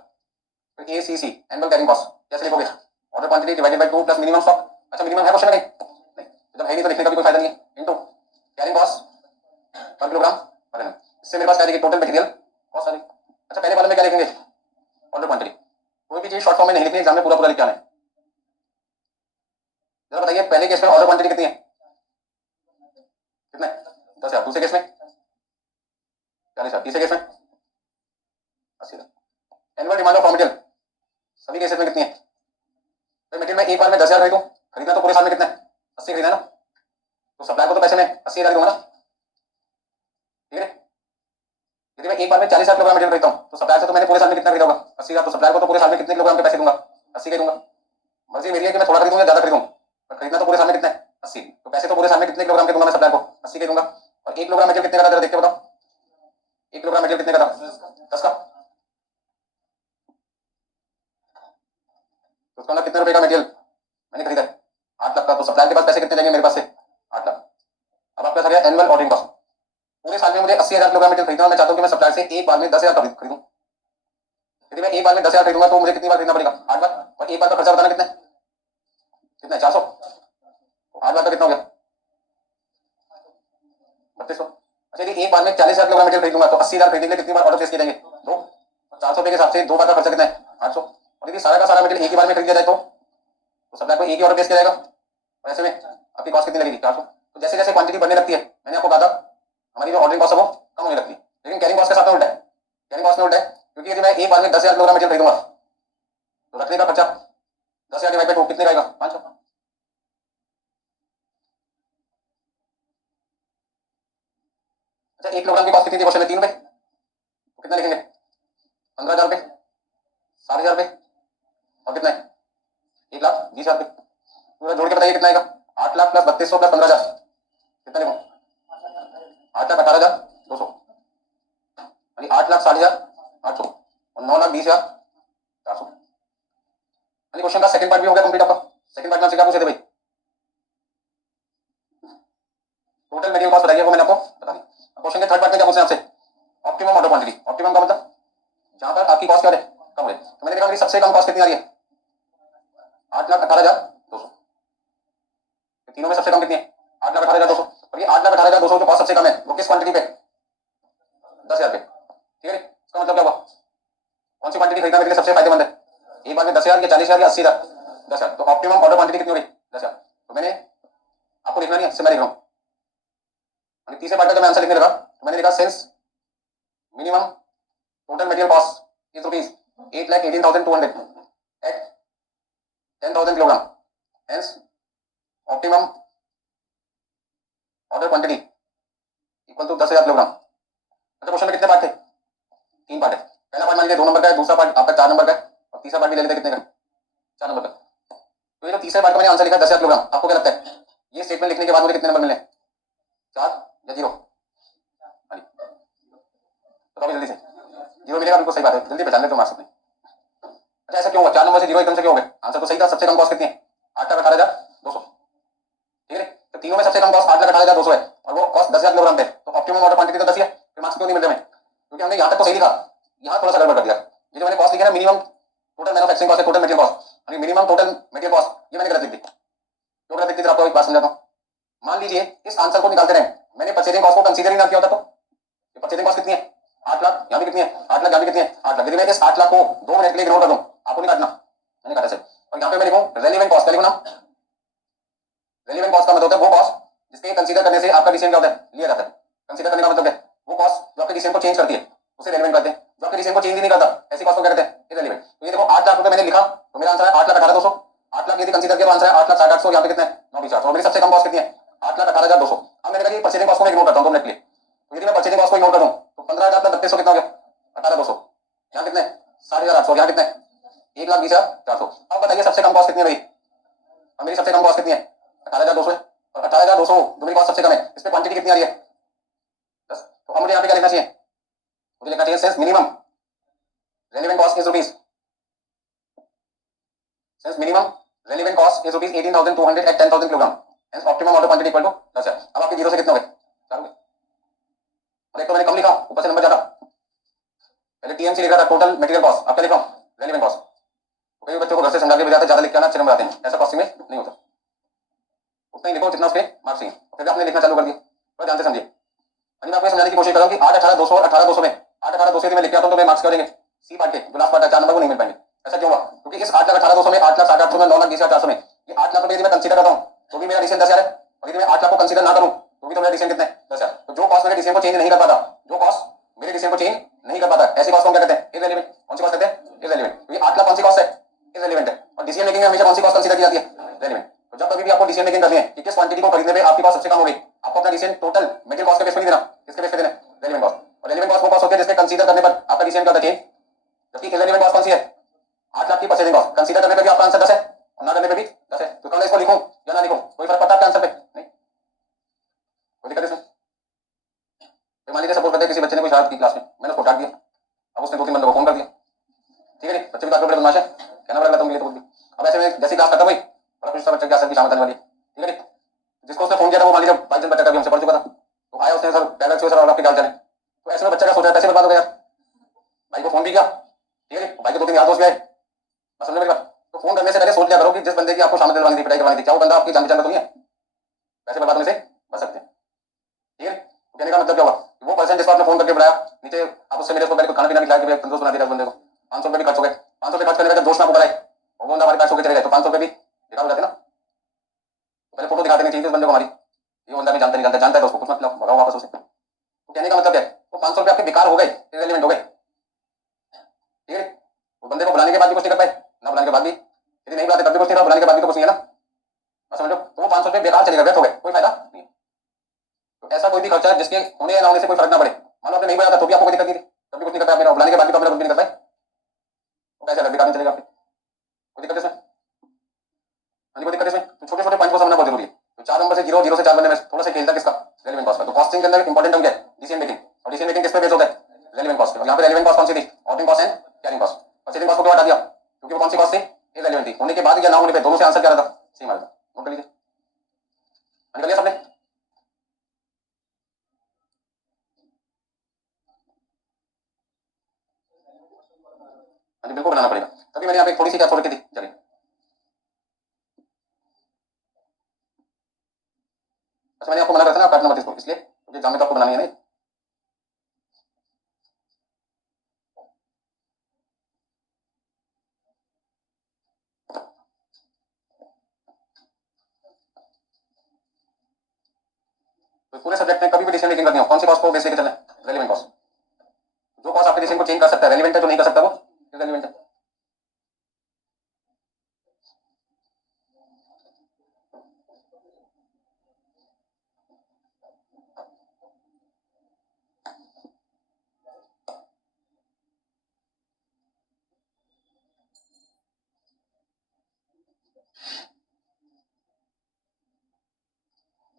फिर ACC annual carrying cost कैसे लिखोगे, order quantity divided by 2 plus minimum stock. अच्छा minimum है question में, नहीं जब है नहीं तो लिखने का भी कोई फायदा नहीं है, into carrying cost per kilogram per annum. इससे मेरे पास क्या आएगी, टोटल मटेरियल कॉस्ट आ रही। अच्छा पहले वाले में क्या लिखेंगे, ऑर्डर क्वांटिटी, कोई भी चीज शॉर्ट फॉर्म में नहीं लिखनी, एग्जाम में पूरा पूरा लिख के आना है। जरा बताइए पहले केस में ऑर्डर क्वांटिटी कितनी है, कितने 10,000, दूसरे केस में 40,000, तीसरे केस में 80,000। Annual demand of raw material सभी केसेस में कितनी है, तो मटेरियल में एक बार में 10,000 खरीदूं, खरीदना तो पूरे साल में कितना है, 80 खरीदना ना, तो सप्लाई को तो पैसे में 80,000 दूंगा ना, ठीक है। यदि मैं एक बार में 40,000 किलोग्राम मटेरियल खरीदता हूँ तो सप्लाई से तो मैंने पूरे साल में कितना खरीदा होगा, 80,000, तो सप्लाई को तो पूरे साल में कितने किलोग्राम के पैसे दूंगा, 80 के दूंगा। मर्जी मेरी है कि मैं थोड़ा खरीदूंगा ज्यादा खरीदूं, पर खरीदना तो पूरे साल में कितना है 80, तो पैसे तो पूरे साल में कितने किलोग्राम के दूंगा मैं सप्लाई को, 80 के दूंगा। और 1 किलोग्राम मटेरियल कितने का था, देखते बताओ 1 किलोग्राम मटेरियल कितने का था, 10 का, तो उसका कितने रुपए का मटेरियल मैंने खरीदा है, 8 लाख का, तो सप्लाई के पास पैसे कितने लेंगे मेरे पास से, 8 लाख। अब आपका सर एनुअल ऑर्डरिंग कॉस्ट, पूरे साल में मुझे 80,000 किलोग्राम मटेरियल खरीदना, मैं चाहता हूं कि मैं सप्लाई से एक बार में 10,000 खरीदूं। यदि मैं एक बार में 10,000 खरीदूंगा तो मुझे कितनी बार खरीदना पड़ेगा, 8 बार, और एक बार का खर्चा बताना कितना है, कितना है 400, तो 8 बार का कितना हो गया 3200। अच्छा यदि एक बार में 40,000 किलोग्राम मटेरियल खरीदूंगा तो 80,000 खरीदने के लिए कितनी बार ऑर्डर प्लेस किए जाएंगे, 2, 400 रुपए के हिसाब से 2 बार का खर्चा कितना है 800। और यदि सारा का सारा मटेरियल एक ही बार में खरीद दिया जाए तो सप्लाई को एक ही ऑर्डर प्लेस किया जाएगा, और ऐसे में आपकी कॉस्ट कितनी लगेगी 400। तो जैसे जैसे क्वांटिटी बढ़ने लगती है, मैंने आपको कहा था हमारी जो ऑर्डरिंग कॉस्ट है वो कम होने लगती है, लेकिन कैरिंग कॉस्ट के साथ में उल्टा है, कैरिंग कॉस्ट में उल्टा है, क्योंकि यदि मैं एक बार में 10,000 किलोग्राम मटेरियल खरीदूंगा तो रखने का खर्चा 10,000 डिवाइड बाय 2 कितने रहेगा, 500। अच्छा 1 किलोग्राम की कॉस्ट कितनी थी क्वेश्चन में, 3 रुपए, तो कितना लिखेंगे 15,000 रुपए, 60,000 रुपए, और कितना है 1,20,000 रुपए, पूरा जोड़ के बताइए कितना आएगा, 8 लाख प्लस 3200 प्लस 15,000 कितना लिखूं, 8,18,200, 8,60,800 और 9,20,400। क्वेश्चन का सेकंड पार्ट भी हो गया कंप्लीट आपका। सेकंड पार्ट में आपसे क्या पूछे थे भाई, टोटल मटेरियल कॉस्ट बताइए, वो मैंने आपको बता दी। क्वेश्चन के थर्ड पार्ट में क्या पूछे आपसे, ऑप्टिमम ऑर्डर क्वांटिटी, ऑप्टिमम का मतलब जहां पर आपकी कॉस्ट क्या है कम हो, तो मैंने देखा मेरी सबसे कम कॉस्ट कितनी आ रही है 8,18,200, तीनों में सबसे कम कितनी है 8,18,200, और ये 8,18,200 जो कॉस्ट सबसे कम है वो किस क्वांटिटी पे 10,000 पे, ठीक है। इसका मतलब क्या हुआ, कौन सी क्वांटिटी खरीदना मेरे लिए सबसे फायदेमंद है, एक बार में 10,000 या 40,000 या 80,000, 10,000, तो ऑप्टिमम ऑर्डर क्वांटिटी कितनी हो गई 10,000। तो मैंने आपको लिखना नहीं है, मैं लिख रहा हूँ, तीसरे पार्ट का जब मैं आंसर लिखने लगा तो मैंने लिखा sales minimum total material cost is rupees 8,18,200 at 10,000 kilogram, hence optimum order quantity equal to 10,000 kilogram. अच्छा, क्वेश्चन में कितने पार्ट थे? 3 पार्ट है। पहला पार्ट मान लीजिए 2 नंबर का है, दूसरा पार्ट आपका 4 नंबर का है, और तीसरा पार्ट भी ले लेते कितने का? 4 नंबर का। तो ये जो तीसरे पार्ट का मैंने आंसर लिखा 10,000 किलोग्राम, आपको क्या लगता है ये स्टेटमेंट लिखने के बाद मुझे कितने नंबर मिले? 4 या 0? बताओ जल्दी से। 0 मिलेगा, बिल्कुल सही बात है, जल्दी पहचान ले तो मार सकते हैं। अच्छा, ऐसा क्यों हुआ? 4 नंबर से 0 एकदम से क्यों हो गए? आंसर तो सही था। सबसे कम कॉस्ट कितनी है? 8,18,200। ठीक है, तो तीनों में सबसे कम कॉस्ट 8,18,200 है, और वो कॉस्ट 10,000 किलोग्राम थे। तो ऑप्टिमम ऑर्डर क्वांटिटी तो 10 ही है, फिर मार्क्स क्यों नहीं मिल रहे हमें? क्योंकि हमने यहाँ तक तो सही लिखा, यहाँ थोड़ा सा गड़बड़ कर दिया। ये जो मैंने कॉस्ट लिखा है मिनिमम टोटल मैन्युफैक्चरिंग कॉस्ट है, total material cost, minimum total material cost, ये मैंने गलत लिख दी। क्यों गलत लिख दी? आपको एक बात समझाता हूँ। मान लीजिए इस आंसर को निकालते रहे, मैंने परचेजिंग कॉस्ट को कंसीडर ही ना किया होता तो परचेजिंग कॉस्ट कितनी है? 8 लाख। यहाँ भी कितनी है? 8 लाख। यहाँ भी कितनी है? 8 लाख। यदि मैं इस 8 लाख को 2 मिनट के लिए इग्नोर कर दूं, आपको नहीं काटना, मैंने काटा सर। और यहाँ पे मैं लिखूं रेलेवेंट कॉस्ट। क्या लिखूं नाम? रेलेवेंट कॉस्ट का मतलब होता है वो कॉस्ट जिसके कंसीडर करने से आपका डिसीजन क्या होता है? लिया जाता है। कंसीडर करने का मतलब है वो कॉस्ट जो आपके डिसीजन को चेंज करती है, उसे रेलेवेंट कहते हैं। जो आपके डिसीजन को चेंज ही नहीं करता, ऐसी कॉस्ट को क्या कहते हैं? इररेलेवेंट। तो ये देखो 8 लाख रुपए मैंने लिखा, तो मेरा आंसर है 8,18,200। 8 लाख यदि कंसीडर किया तो आंसर है 8,08,800। यहाँ पे कितने? 9,400। और मेरी सबसे कम कॉस्ट कितनी है? 8,18,200। अब मैंने कहा परचेजिंग कॉस्ट को मैं इग्नोर करता हूं 2 मिनट के लिए। तो यदि मैं परचेजिंग कॉस्ट को इग्नोर कर दूं तो 15,3200 कितना हो गया? 18,200। यहाँ कितने? 7,800। यहाँ कितने? 1,20,400। अब बताइए सबसे कम कॉस्ट कितनी है मेरी? और मेरी सबसे कम कॉस्ट कितनी है? 18,200 है। और 18,200 जो मेरी कॉस्ट सबसे कम है, इस पे क्वांटिटी कितनी आ रही है? 10। तो अब मुझे यहाँ पे क्या लिखना चाहिए? मुझे लिखना चाहिए since minimum relevant cost is rupees, since minimum relevant cost is rupees 18,200 at 10,000 kilogram, hence optimum order quantity equal to 10 है। अब आपके 0 से कितने हो गए? 4 हो गए। और एक तो मैंने कम लिखा, ऊपर से नंबर ज्यादा। पहले टीएमसी लिखा था टोटल मटेरियल कॉस्ट, अब क्या लिख रहा हूँ? Relevant cost. तो कई बच्चों को घर से समझा के भेजा था ज्यादा लिख के आना, अच्छे नंबर आते हैं। ऐसा कॉस्टिंग में नहीं होता, उतना ही लिखो जितना उसके मार्क्स चाहिए। फिर आपने लिखना चालू कर दिया, थोड़ा ध्यान से समझिए। मैं आपको समझाने की कोशिश कर रहा हूँ कि 8,18,200 और 18,200 में 8,18,200 मैं लिख के आता हूँ तो मैं मार्क्स क्या देंगे? सी पार्ट के जो लास्ट पार्ट है 4 नंबर को नहीं मिल पाएंगे। ऐसा क्यों हुआ? क्योंकि इस 8,18,200 में 8,08,800 में 9,20,400 में ये 8 लाख रुपए यदि मैं कंसीडर करता हूँ तो भी मेरा डिसीजन 10,000 है, और यदि मैं 8 लाख को कंसीडर ना करूँ तो भी तो मेरा डिसीजन कितना है? 10,000। तो जो कॉस्ट मेरे डिसीजन को चेंज नहीं कर पाता, जो कॉस्ट मेरे डिसीजन को चेंज नहीं कर पाता, ऐसी कॉस्ट को क्या कहते हैं? इररेलेवेंट। कौन सी कॉस्ट कहते हैं? इररेलेवेंट। तो ये 8 लाख कौन सी कॉस्ट है? इररेलेवेंट है। और डिसीजन मेकिंग में हमेशा कौन सी कॉस्ट कंसीडर की जाती है? रेलेवेंट। तो जब कभी भी आपको डिसीजन मेकिंग करनी है कि किस क्वांटिटी को खरीदने पे आपकी कॉस्ट सबसे कम हो गई, आपको अपना डिसीजन टोटल मटेरियल कॉस्ट के बेस पे नहीं देना, किसके बेस पे देना? Relevant cost. और रेलेवेंट कॉस्ट वो कॉस्ट होती है जिसके कंसीडर करने पर आपका डिसीजन क्या होता है? जबकि इररेलेवेंट कॉस्ट कौन सी है? 8 लाख की परचेजिंग कॉस्ट। कंसीडर करने पे भी आपका आंसर 10 है और ना करने पे भी 10 है। तो कल इसको लिखूं या ना लिखूं, कोई फर्क पड़ता है आपके आंसर पे? नहीं, कोई दिक्कत इसमें? तो मान लीजिए सपोज करते हैं किसी बच्चे ने कोई शरारत की क्लास में, मैंने उसको डांट दिया, अब उसने 2-3 बंदों को फोन कर दिया। ठीक है, बच्चे भी काफी बड़े बदमाश है, कहना पड़ेगा तुम ये तो कुछ भी। अब ऐसे में जैसी क्लास खत्म हुई, बड़ा कुछ बच्चे की आंसर की शाम आने वाली है। ठीक है, जिसको उसने फोन किया था वो मान लीजिए 22 दिन बच्चा का भी हमसे पढ़ चुका था, तो आया उसने सर पेरेंट्स को सर और आपकी गाल चले। तो ऐसे में बच्चा का सोचा पैसे बर्बाद हो गया, भाई को फोन भी किया। ठीक है, भाई के 2-3 यार दोस्त भी आए, बस समझ मेरी बात। तो फोन करने से पहले सोच लिया करो कि जिस बंदे की आपको शाम दिलवानी थी, पिटाई करवानी थी, क्या वो बंदा आपकी जान पहचान का तो नहीं है? पैसे बर्बाद होने से बच सकते हैं। ठीक है, तो कहने का मतलब क्या हुआ? वो पर्सन जिसको आपने फोन करके बुलाया, नीचे आप उससे मिले, उसको पहले खाना पीना खिलाया कि तंदुरुस्त बना दिया उस बंदे को, 500 रुपए भी खर्च हो गए। 500 रुपए खर्च करने का जब दोस्त आपको बुलाए और वो बंदा हमारे पास होकर चले गए, तो 500 रुपए भी बेकार हो जाते ना। तो पहले फोटो दिखा देनी चाहिए उस बंदे को हमारी, ये बंदा भी जानता नहीं जानता है तो उसको कुछ मतलब भगाओ वापस उसे। तो कहने का मतलब क्या है? वो 500 रुपए आपके बेकार हो गए, इररिलेवेंट हो गए। ठीक है, वो बंदे को बुलाने के बाद भी कुछ नहीं कर पाए, ना बुलाने के बाद भी, यदि नहीं बुलाते तब भी कुछ नहीं रहा, बुलाने के बाद भी तो कुछ नहीं है ना, बस समझो। तो वो 500 रुपए बेकार चले गए, व्यर्थ हो गए, कोई फायदा नहीं। तो ऐसा कोई भी खर्चा है जिसके होने या ना होने से कोई फर्क ना पड़े। मान लो आपने नहीं बुलाया था तो भी आपको कोई दिक्कत नहीं थी, तब भी कुछ नहीं कर पाया, मेरा बुलाने के बाद भी तो मेरा कुछ भी नहीं कर पाए, वो कैसे अलग बेकार नहीं चलेगा आपके? कोई दिक्कत इसमें? हाँ जी, कोई दिक्कत इसमें? तो छोटे छोटे पॉइंट को समझना बहुत जरूरी है। तो 4 नंबर से 0 से 4 बनने में थोड़ा सा खेलता किसका? रेलेवेंट कॉस्ट का। तो कॉस्टिंग के अंदर इंपॉर्टेंट टर्म क्या है? Decision making. और डिसीजन मेकिंग किस पे बेस होता है? रेलेवेंट कॉस्ट पे। और यहाँ पे रेलेवेंट कॉस्ट कौन सी थी? Ordering cost and carrying cost. Purchasing cost को क्यों हटा दिया? क्योंकि वो कौन सी कॉस्ट थी? इररिलेवेंट थी। होने के बाद या ना होने पे दोनों से आंसर क्या रहा था? सेम आ रहा था। नोट कर लीजिए, निकल गया सबने? हाँ जी, बिल्कुल बनाना पड़ेगा। तभी मैंने यहाँ पे थोड़ी सी क्या छोड़ के दी, चलिए। अच्छा, मैंने आपको मना करता ना काटना मत इसको, इसलिए क्योंकि एग्जाम में तो आपको बनानी है नहीं। तो पूरे सब्जेक्ट में कभी भी डिसीजन मेकिंग करनी हो, कौन सी कॉस्ट को बेस लेके चलना है? Relevant cost. जो कॉस्ट आपके डिसीजन को चेंज कर सकती सकता है, रेलिवेंट है, जो नहीं कर सकता वो इरेलीवेंट है।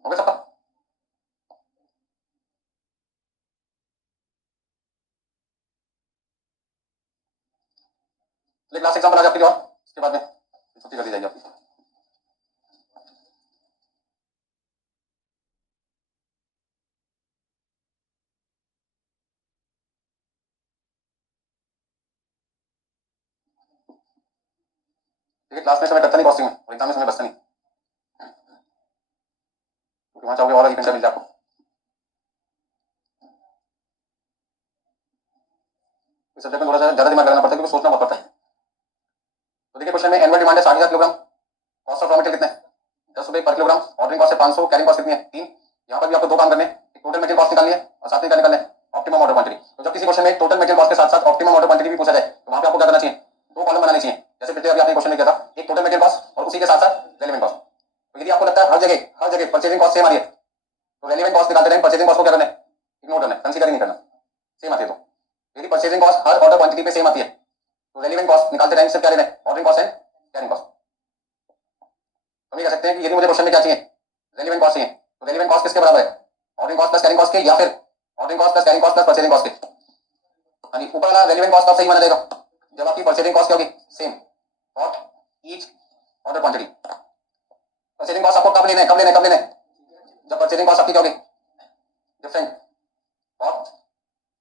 हो गया सबका? एक लास्ट एग्जांपल आ जाए आपके लिए और उसके बाद में छुट्टी कर दी जाएगी आपकी। देखिए क्लास में समय करता नहीं कॉस्टिंग में, और एग्जाम में समय बचता नहीं, क्योंकि वहां चाहोगे और एक घंटा मिल जाए आपको। इस सब्जेक्ट में थोड़ा सा ज्यादा दिमाग लगाना पड़ता है, क्योंकि सोचना बहुत पड़ता है। तो देखिए क्वेश्चन में एनुअल डिमांड है 60,000 kilogram, cost of raw material कितना है, 10 रुपए पर किलोग्राम, ऑर्डरिंग कॉस्ट है 500, कैरिंग कॉस्ट कितनी है 3। यहाँ पर भी आपको दो काम करने हैं, एक टोटल मटेरियल कॉस्ट निकालनी है और साथ में क्या निकालना है, ऑप्टिमम ऑर्डर क्वांटिटी। तो जब किसी क्वेश्चन में टोटल मटेरियल कॉस्ट के साथ साथ ऑप्टिमम ऑर्डर क्वांटिटी भी पूछा जाए, तो वहां पे आपको क्या करना चाहिए, दो कॉलम बनाने चाहिए। जैसे पिछले अभी आपने क्वेश्चन में किया था, एक टोटल मटेरियल कॉस्ट और उसी के साथ साथ रेलेवेंट कॉस्ट। तो यदि आपको लगता है हर जगह परचेजिंग कॉस्ट सेम आ रही है, तो रेलेवेंट कॉस्ट निकालते टाइम परचेजिंग कॉस्ट को क्या करना है, इग्नोर करना है, कंसीडर ही नहीं करना, सेम आती है। तो यदि परचेजिंग कॉस्ट हर ऑर्डर क्वांटिटी पे सेम आती है, तो रेलेवेंट कॉस्ट निकालते टाइम सिर्फ क्या लेना है, ordering cost and carrying cost. हम ये कह सकते हैं कि यदि मुझे क्वेश्चन में क्या चाहिए, रेलेवेंट कॉस्ट चाहिए, तो रेलेवेंट कॉस्ट किसके बराबर है, ordering cost plus carrying cost के, या फिर ordering cost plus carrying cost plus purchasing cost के। हाँ जी, ऊपर वाला रेलेवेंट कॉस्ट कब सही माना जाएगा, जब आपकी परचेजिंग कॉस्ट क्या होगी, same for each order quantity. Purchasing cost आपको कब लेना है, जब परचेजिंग कॉस्ट आपकी क्या होगी, different for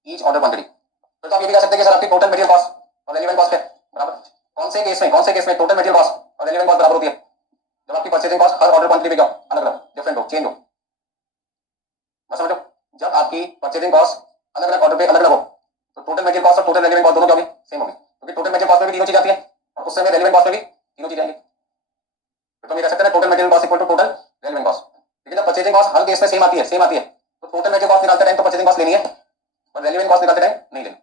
each order quantity. फिर तो आप ये भी कह सकते हैं कि सर आपकी टोटल मटेरियल कॉस्ट और रेलेवेंट कॉस्ट है बराबर। कौन से केस में टोटल मटेरियल कॉस्ट और रेलेवेंट कॉस्ट बराबर होती है, जब आपकी परचेजिंग कॉस्ट हर ऑर्डर क्वांटिटी पे क्या अलग अलग डिफरेंट हो, चेंज हो। बस समझो, जब आपकी परचेजिंग कॉस्ट अलग अलग ऑर्डर पे अलग अलग हो, तो टोटल मटेरियल कॉस्ट और टोटल रेलेवेंट कॉस्ट दोनों क्या होगी, सेम होगी, क्योंकि टोटल मटेरियल कॉस्ट में भी तीनों चीज आती है और उस समय रेलेवेंट कॉस्ट में भी तीनों चीज आएंगी। तो हम ये कह सकते हैं total material cost equal to total relevant cost. लेकिन जब परचेजिंग कॉस्ट हर केस में सेम आती है, तो टोटल मटेरियल कॉस्ट निकालते टाइम तो परचेजिंग कॉस्ट लेनी है, और रेलेवेंट कॉस्ट निकालते टाइम नहीं लेनी।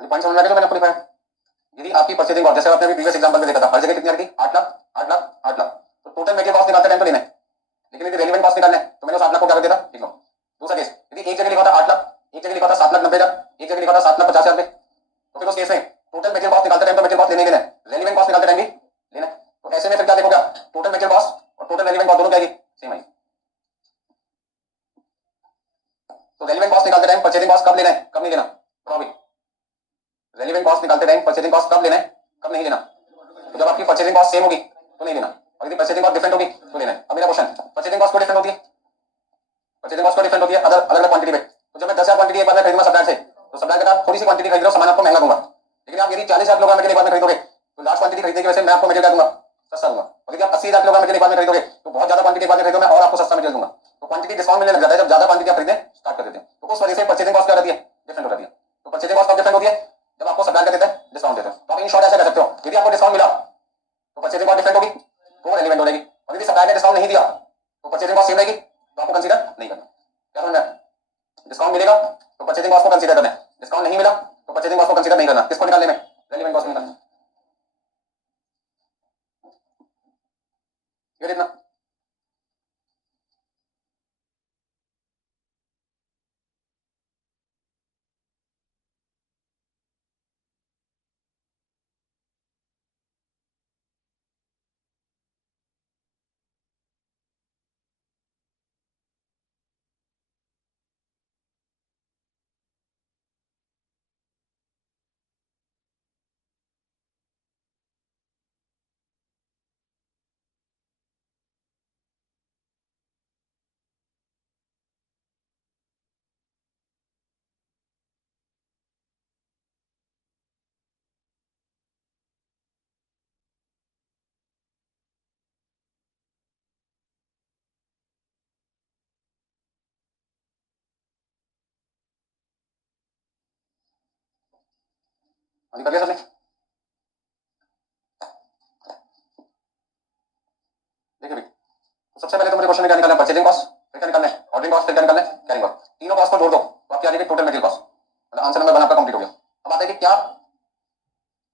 पॉइंट समझ में आ गया जो मैंने आपको लिखा है। यदि आपकी परचेजिंग कॉस्ट, जैसे आपने अभी प्रीवियस एग्जांपल में देखा था, हर जगह कितनी आ रही थी, 8 लाख 8 लाख 8 लाख, तो टोटल मटेरियल कॉस्ट निकालते टाइम तो लेना है। लेकिन यदि रेलेवेंट कॉस्ट निकालना है, तो मैंने उस 8 लाख को क्या कर दिया था, लिख लो। दूसरा केस, यदि एक जगह लिखा था 8 लाख, एक जगह लिखा था 7,90,000, एक जगह लिखा था 7,50,000 पे, तो फिर उस केस में टोटल मटेरियल कॉस्ट निकालते टाइम तो मटेरियल कॉस्ट लेने ही लेना है, रेलेवेंट कॉस्ट निकालते टाइम भी लेना है। तो ऐसे में फिर क्या देखोगे, टोटल मटेरियल कॉस्ट और टोटल रेलेवेंट कॉस्ट दोनों क्या आएगी, सेम आएगी। तो रेलेवेंट कॉस्ट निकालते टाइम परचेजिंग कॉस्ट कब लेना है, कब नहीं लेना, तो अभी रेलेवेंट कॉस्ट निकालते टाइम परचेजिंग कॉस्ट कब लेना है, कब नहीं लेना, तो जब आपकी परचेजिंग कॉस्ट सेम होगी तो नहीं लेना, और यदि परचेजिंग कॉस्ट डिफरेंट होगी तो लेना है। अब मेरा क्वेश्चन, परचेजिंग कॉस्ट क्यों डिफरेंट होती है, परचेजिंग कॉस्ट क्यों डिफरेंट होती है अलग अलग क्वांटिटी पे। तो जब मैं 10,000 क्वांटिटी एक बार में खरीदूंगा सप्लायर से, तो सप्लायर के साथ थोड़ी सी क्वांटिटी खरीद रहा हूं, सामान आपको महंगा दूंगा। लेकिन आप यदि 40,000 किलोग्राम मटेरियल एक बार में खरीदोगे, तो लार्ज क्वांटिटी खरीदने की वजह से मैं आपको मटेरियल क्या दूंगा, सस्ता दूंगा। और यदि आप 80,000 किलोग्राम मटेरियल एक बार में खरीदोगे, तो बहुत ज्यादा क्वांटिटी एक बार में खरीदोगे, मैं और आपको सस्ता मटेरियल दूंगा। तो क्वांटिटी डिस्काउंट मिलने लग जाता है जब ज्यादा क्वांटिटी आप खरीदने स्टार्ट कर देते हैं, तो उस वजह से परचेजिंग कॉस्ट क्या रहती है, डिफरेंट हो जाती है। तो परचेजिंग कॉस्ट कब डिफरेंट होती है, जब आपको सप्लायर क्या देता है, डिस्काउंट देता है। तो आप इन शॉर्ट ऐसा कह सकते हो, यदि आपको डिस्काउंट मिला तो परचेजिंग कॉस्ट डिफरेंट होगी, तो रेलेवेंट हो जाएगी। और यदि सप्लायर ने डिस्काउंट नहीं दिया तो परचेजिंग कॉस्ट सेम रहेगी, तो आपको कंसीडर नहीं करना। क्या समझ में, डिस्काउंट मिलेगा तो परचेजिंग कॉस्ट को कंसीडर करना है, डिस्काउंट नहीं मिला तो परचेजिंग कॉस्ट को कंसीडर नहीं करना। किसको निकालने में, रेलेवेंट कॉस्ट निकालना। ये देखना। कर लिया सबने? देखिए भाई, तो सबसे पहले तो मुझे क्वेश्चन में क्या निकालना है? परचेजिंग कॉस्ट, फिर क्या निकालना है? ऑर्डरिंग कॉस्ट, फिर क्या निकालना है? Carrying cost. तीनों कॉस्ट को जोड़ दो तो आपकी आ जाएगी टोटल मटेरियल कॉस्ट। मतलब आंसर नंबर 1 आपका कंप्लीट हो गया। अब आता है कि क्या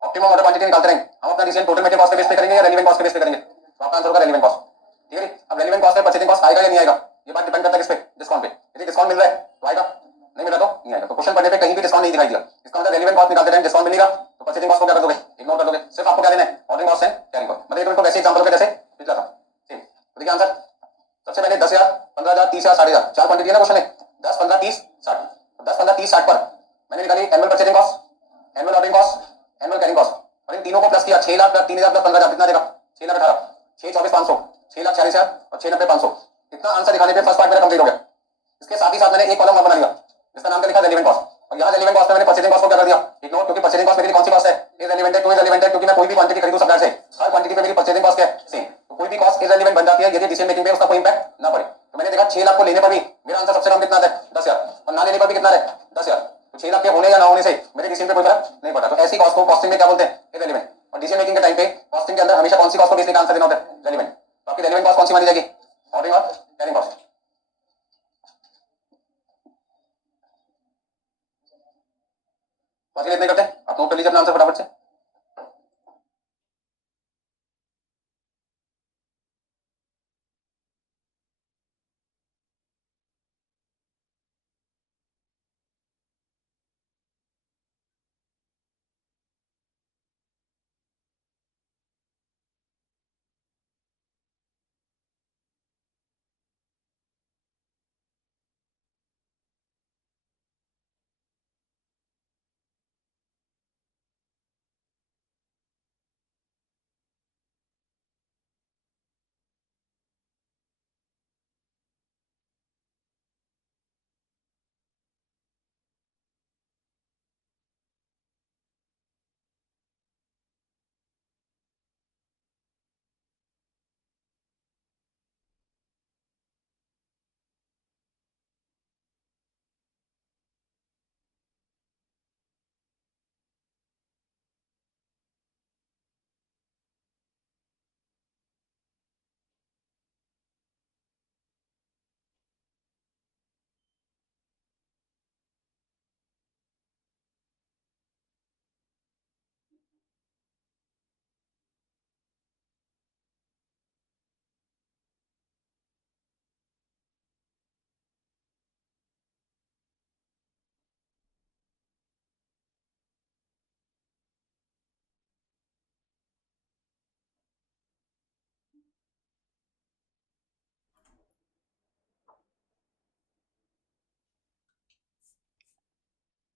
ऑप्टिमम ऑर्डर क्वांटिटी निकालते रहेंगे हम अपना डिसीजन टोटल मटेरियल कॉस्ट के बेस पे करेंगे या रेलेवेंट कॉस्ट के बेस पे करेंगे? तो आपका आंसर होगा रेलेवेंट कॉस्ट। ठीक है। अब रेलेवेंट कॉस्ट में परचेजिंग कॉस्ट आएगा या नहीं आएगा, ये बात डिपेंड करता है किस पे? डिस्काउंट पे। यदि डिस्काउंट मिल रहा है तो आएगा, नहीं मिला तो नहीं आएगा। तो क्वेश्चन पढ़ने पे कहीं भी डिस्काउंट नहीं दिखाई दिया, इसका मतलब रेलेवेंट कॉस्ट निकालते टाइम डिस्काउंट मिलेगा तो परचेजिंग कॉस्ट को क्या कर दोगे? इग्नोर कर दोगे। सिर्फ आपको क्या लेना है? Ordering cost and carrying cost. मतलब बिल्कुल वैसे एग्जांपल पे जैसे पिछला था सेम। तो देखिए आंसर सबसे पहले 10,000, 15,000, 30,000, 60,000, चार क्वांटिटी है ना क्वेश्चन में, 10, 15, 30, 60। 10, 15, 30, 60 पर मैंने निकाली annual purchasing cost, annual ordering cost, annual carrying cost, और इन तीनों को प्लस किया 6 लाख प्लस 3,000 प्लस 15,000 कितना देगा? 6 लाख 18, 6 24 500, 6 लाख 46,000 और 6 90 500। इतना आंसर दिखाने पे फर्स्ट पार्ट मेरा कंप्लीट हो गया। इसके साथ ही साथ मैंने एक कॉलम और बना लिया जिसका नाम क्या लिखा? Relevant cost. और यहाँ रेलेवेंट कॉस्ट में मैंने परचेजिंग कॉस्ट को क्या कर दिया? इग्नोर, क्योंकि परचेजिंग कॉस्ट मेरे लिए कौन सी कॉस्ट है? इररिलेवेंट है। क्यों इररिलेवेंट है? क्योंकि मैं कोई भी क्वांटिटी खरीदूं सप्लायर से, हर क्वांटिटी पे मेरी परचेजिंग कॉस्ट क्या है? सेम। तो कोई भी कॉस्ट इररिलेवेंट बन जाती है यदि डिसीजन मेकिंग पे उसका कोई इंपैक्ट ना पड़े। तो मैंने देखा 6 लाख को लेने पर भी मेरा आंसर सबसे कम कितना है? 10,000, और ना लेने पर भी कितना है? 10,000। तो 6 लाख के होने या ना होने से मेरे डिसीजन पे कोई फर्क नहीं पड़ता। तो ऐसी कॉस्ट को कॉस्टिंग में क्या बोलते हैं? इररिलेवेंट। और डिसीजन मेकिंग के टाइम पे कॉस्टिंग के अंदर हमेशा कौन सी कॉस्ट को बेस लेकर आंसर देना होता है? रेलेवेंट। तो आपकी रेलेवेंट कॉस्ट कौन सी मानी जाएगी? ऑर्डरिंग और कैरिंग कॉस्ट। बाकी इतने करते हैं, आप नोट कर लीजिए अपना आंसर फटाफट से।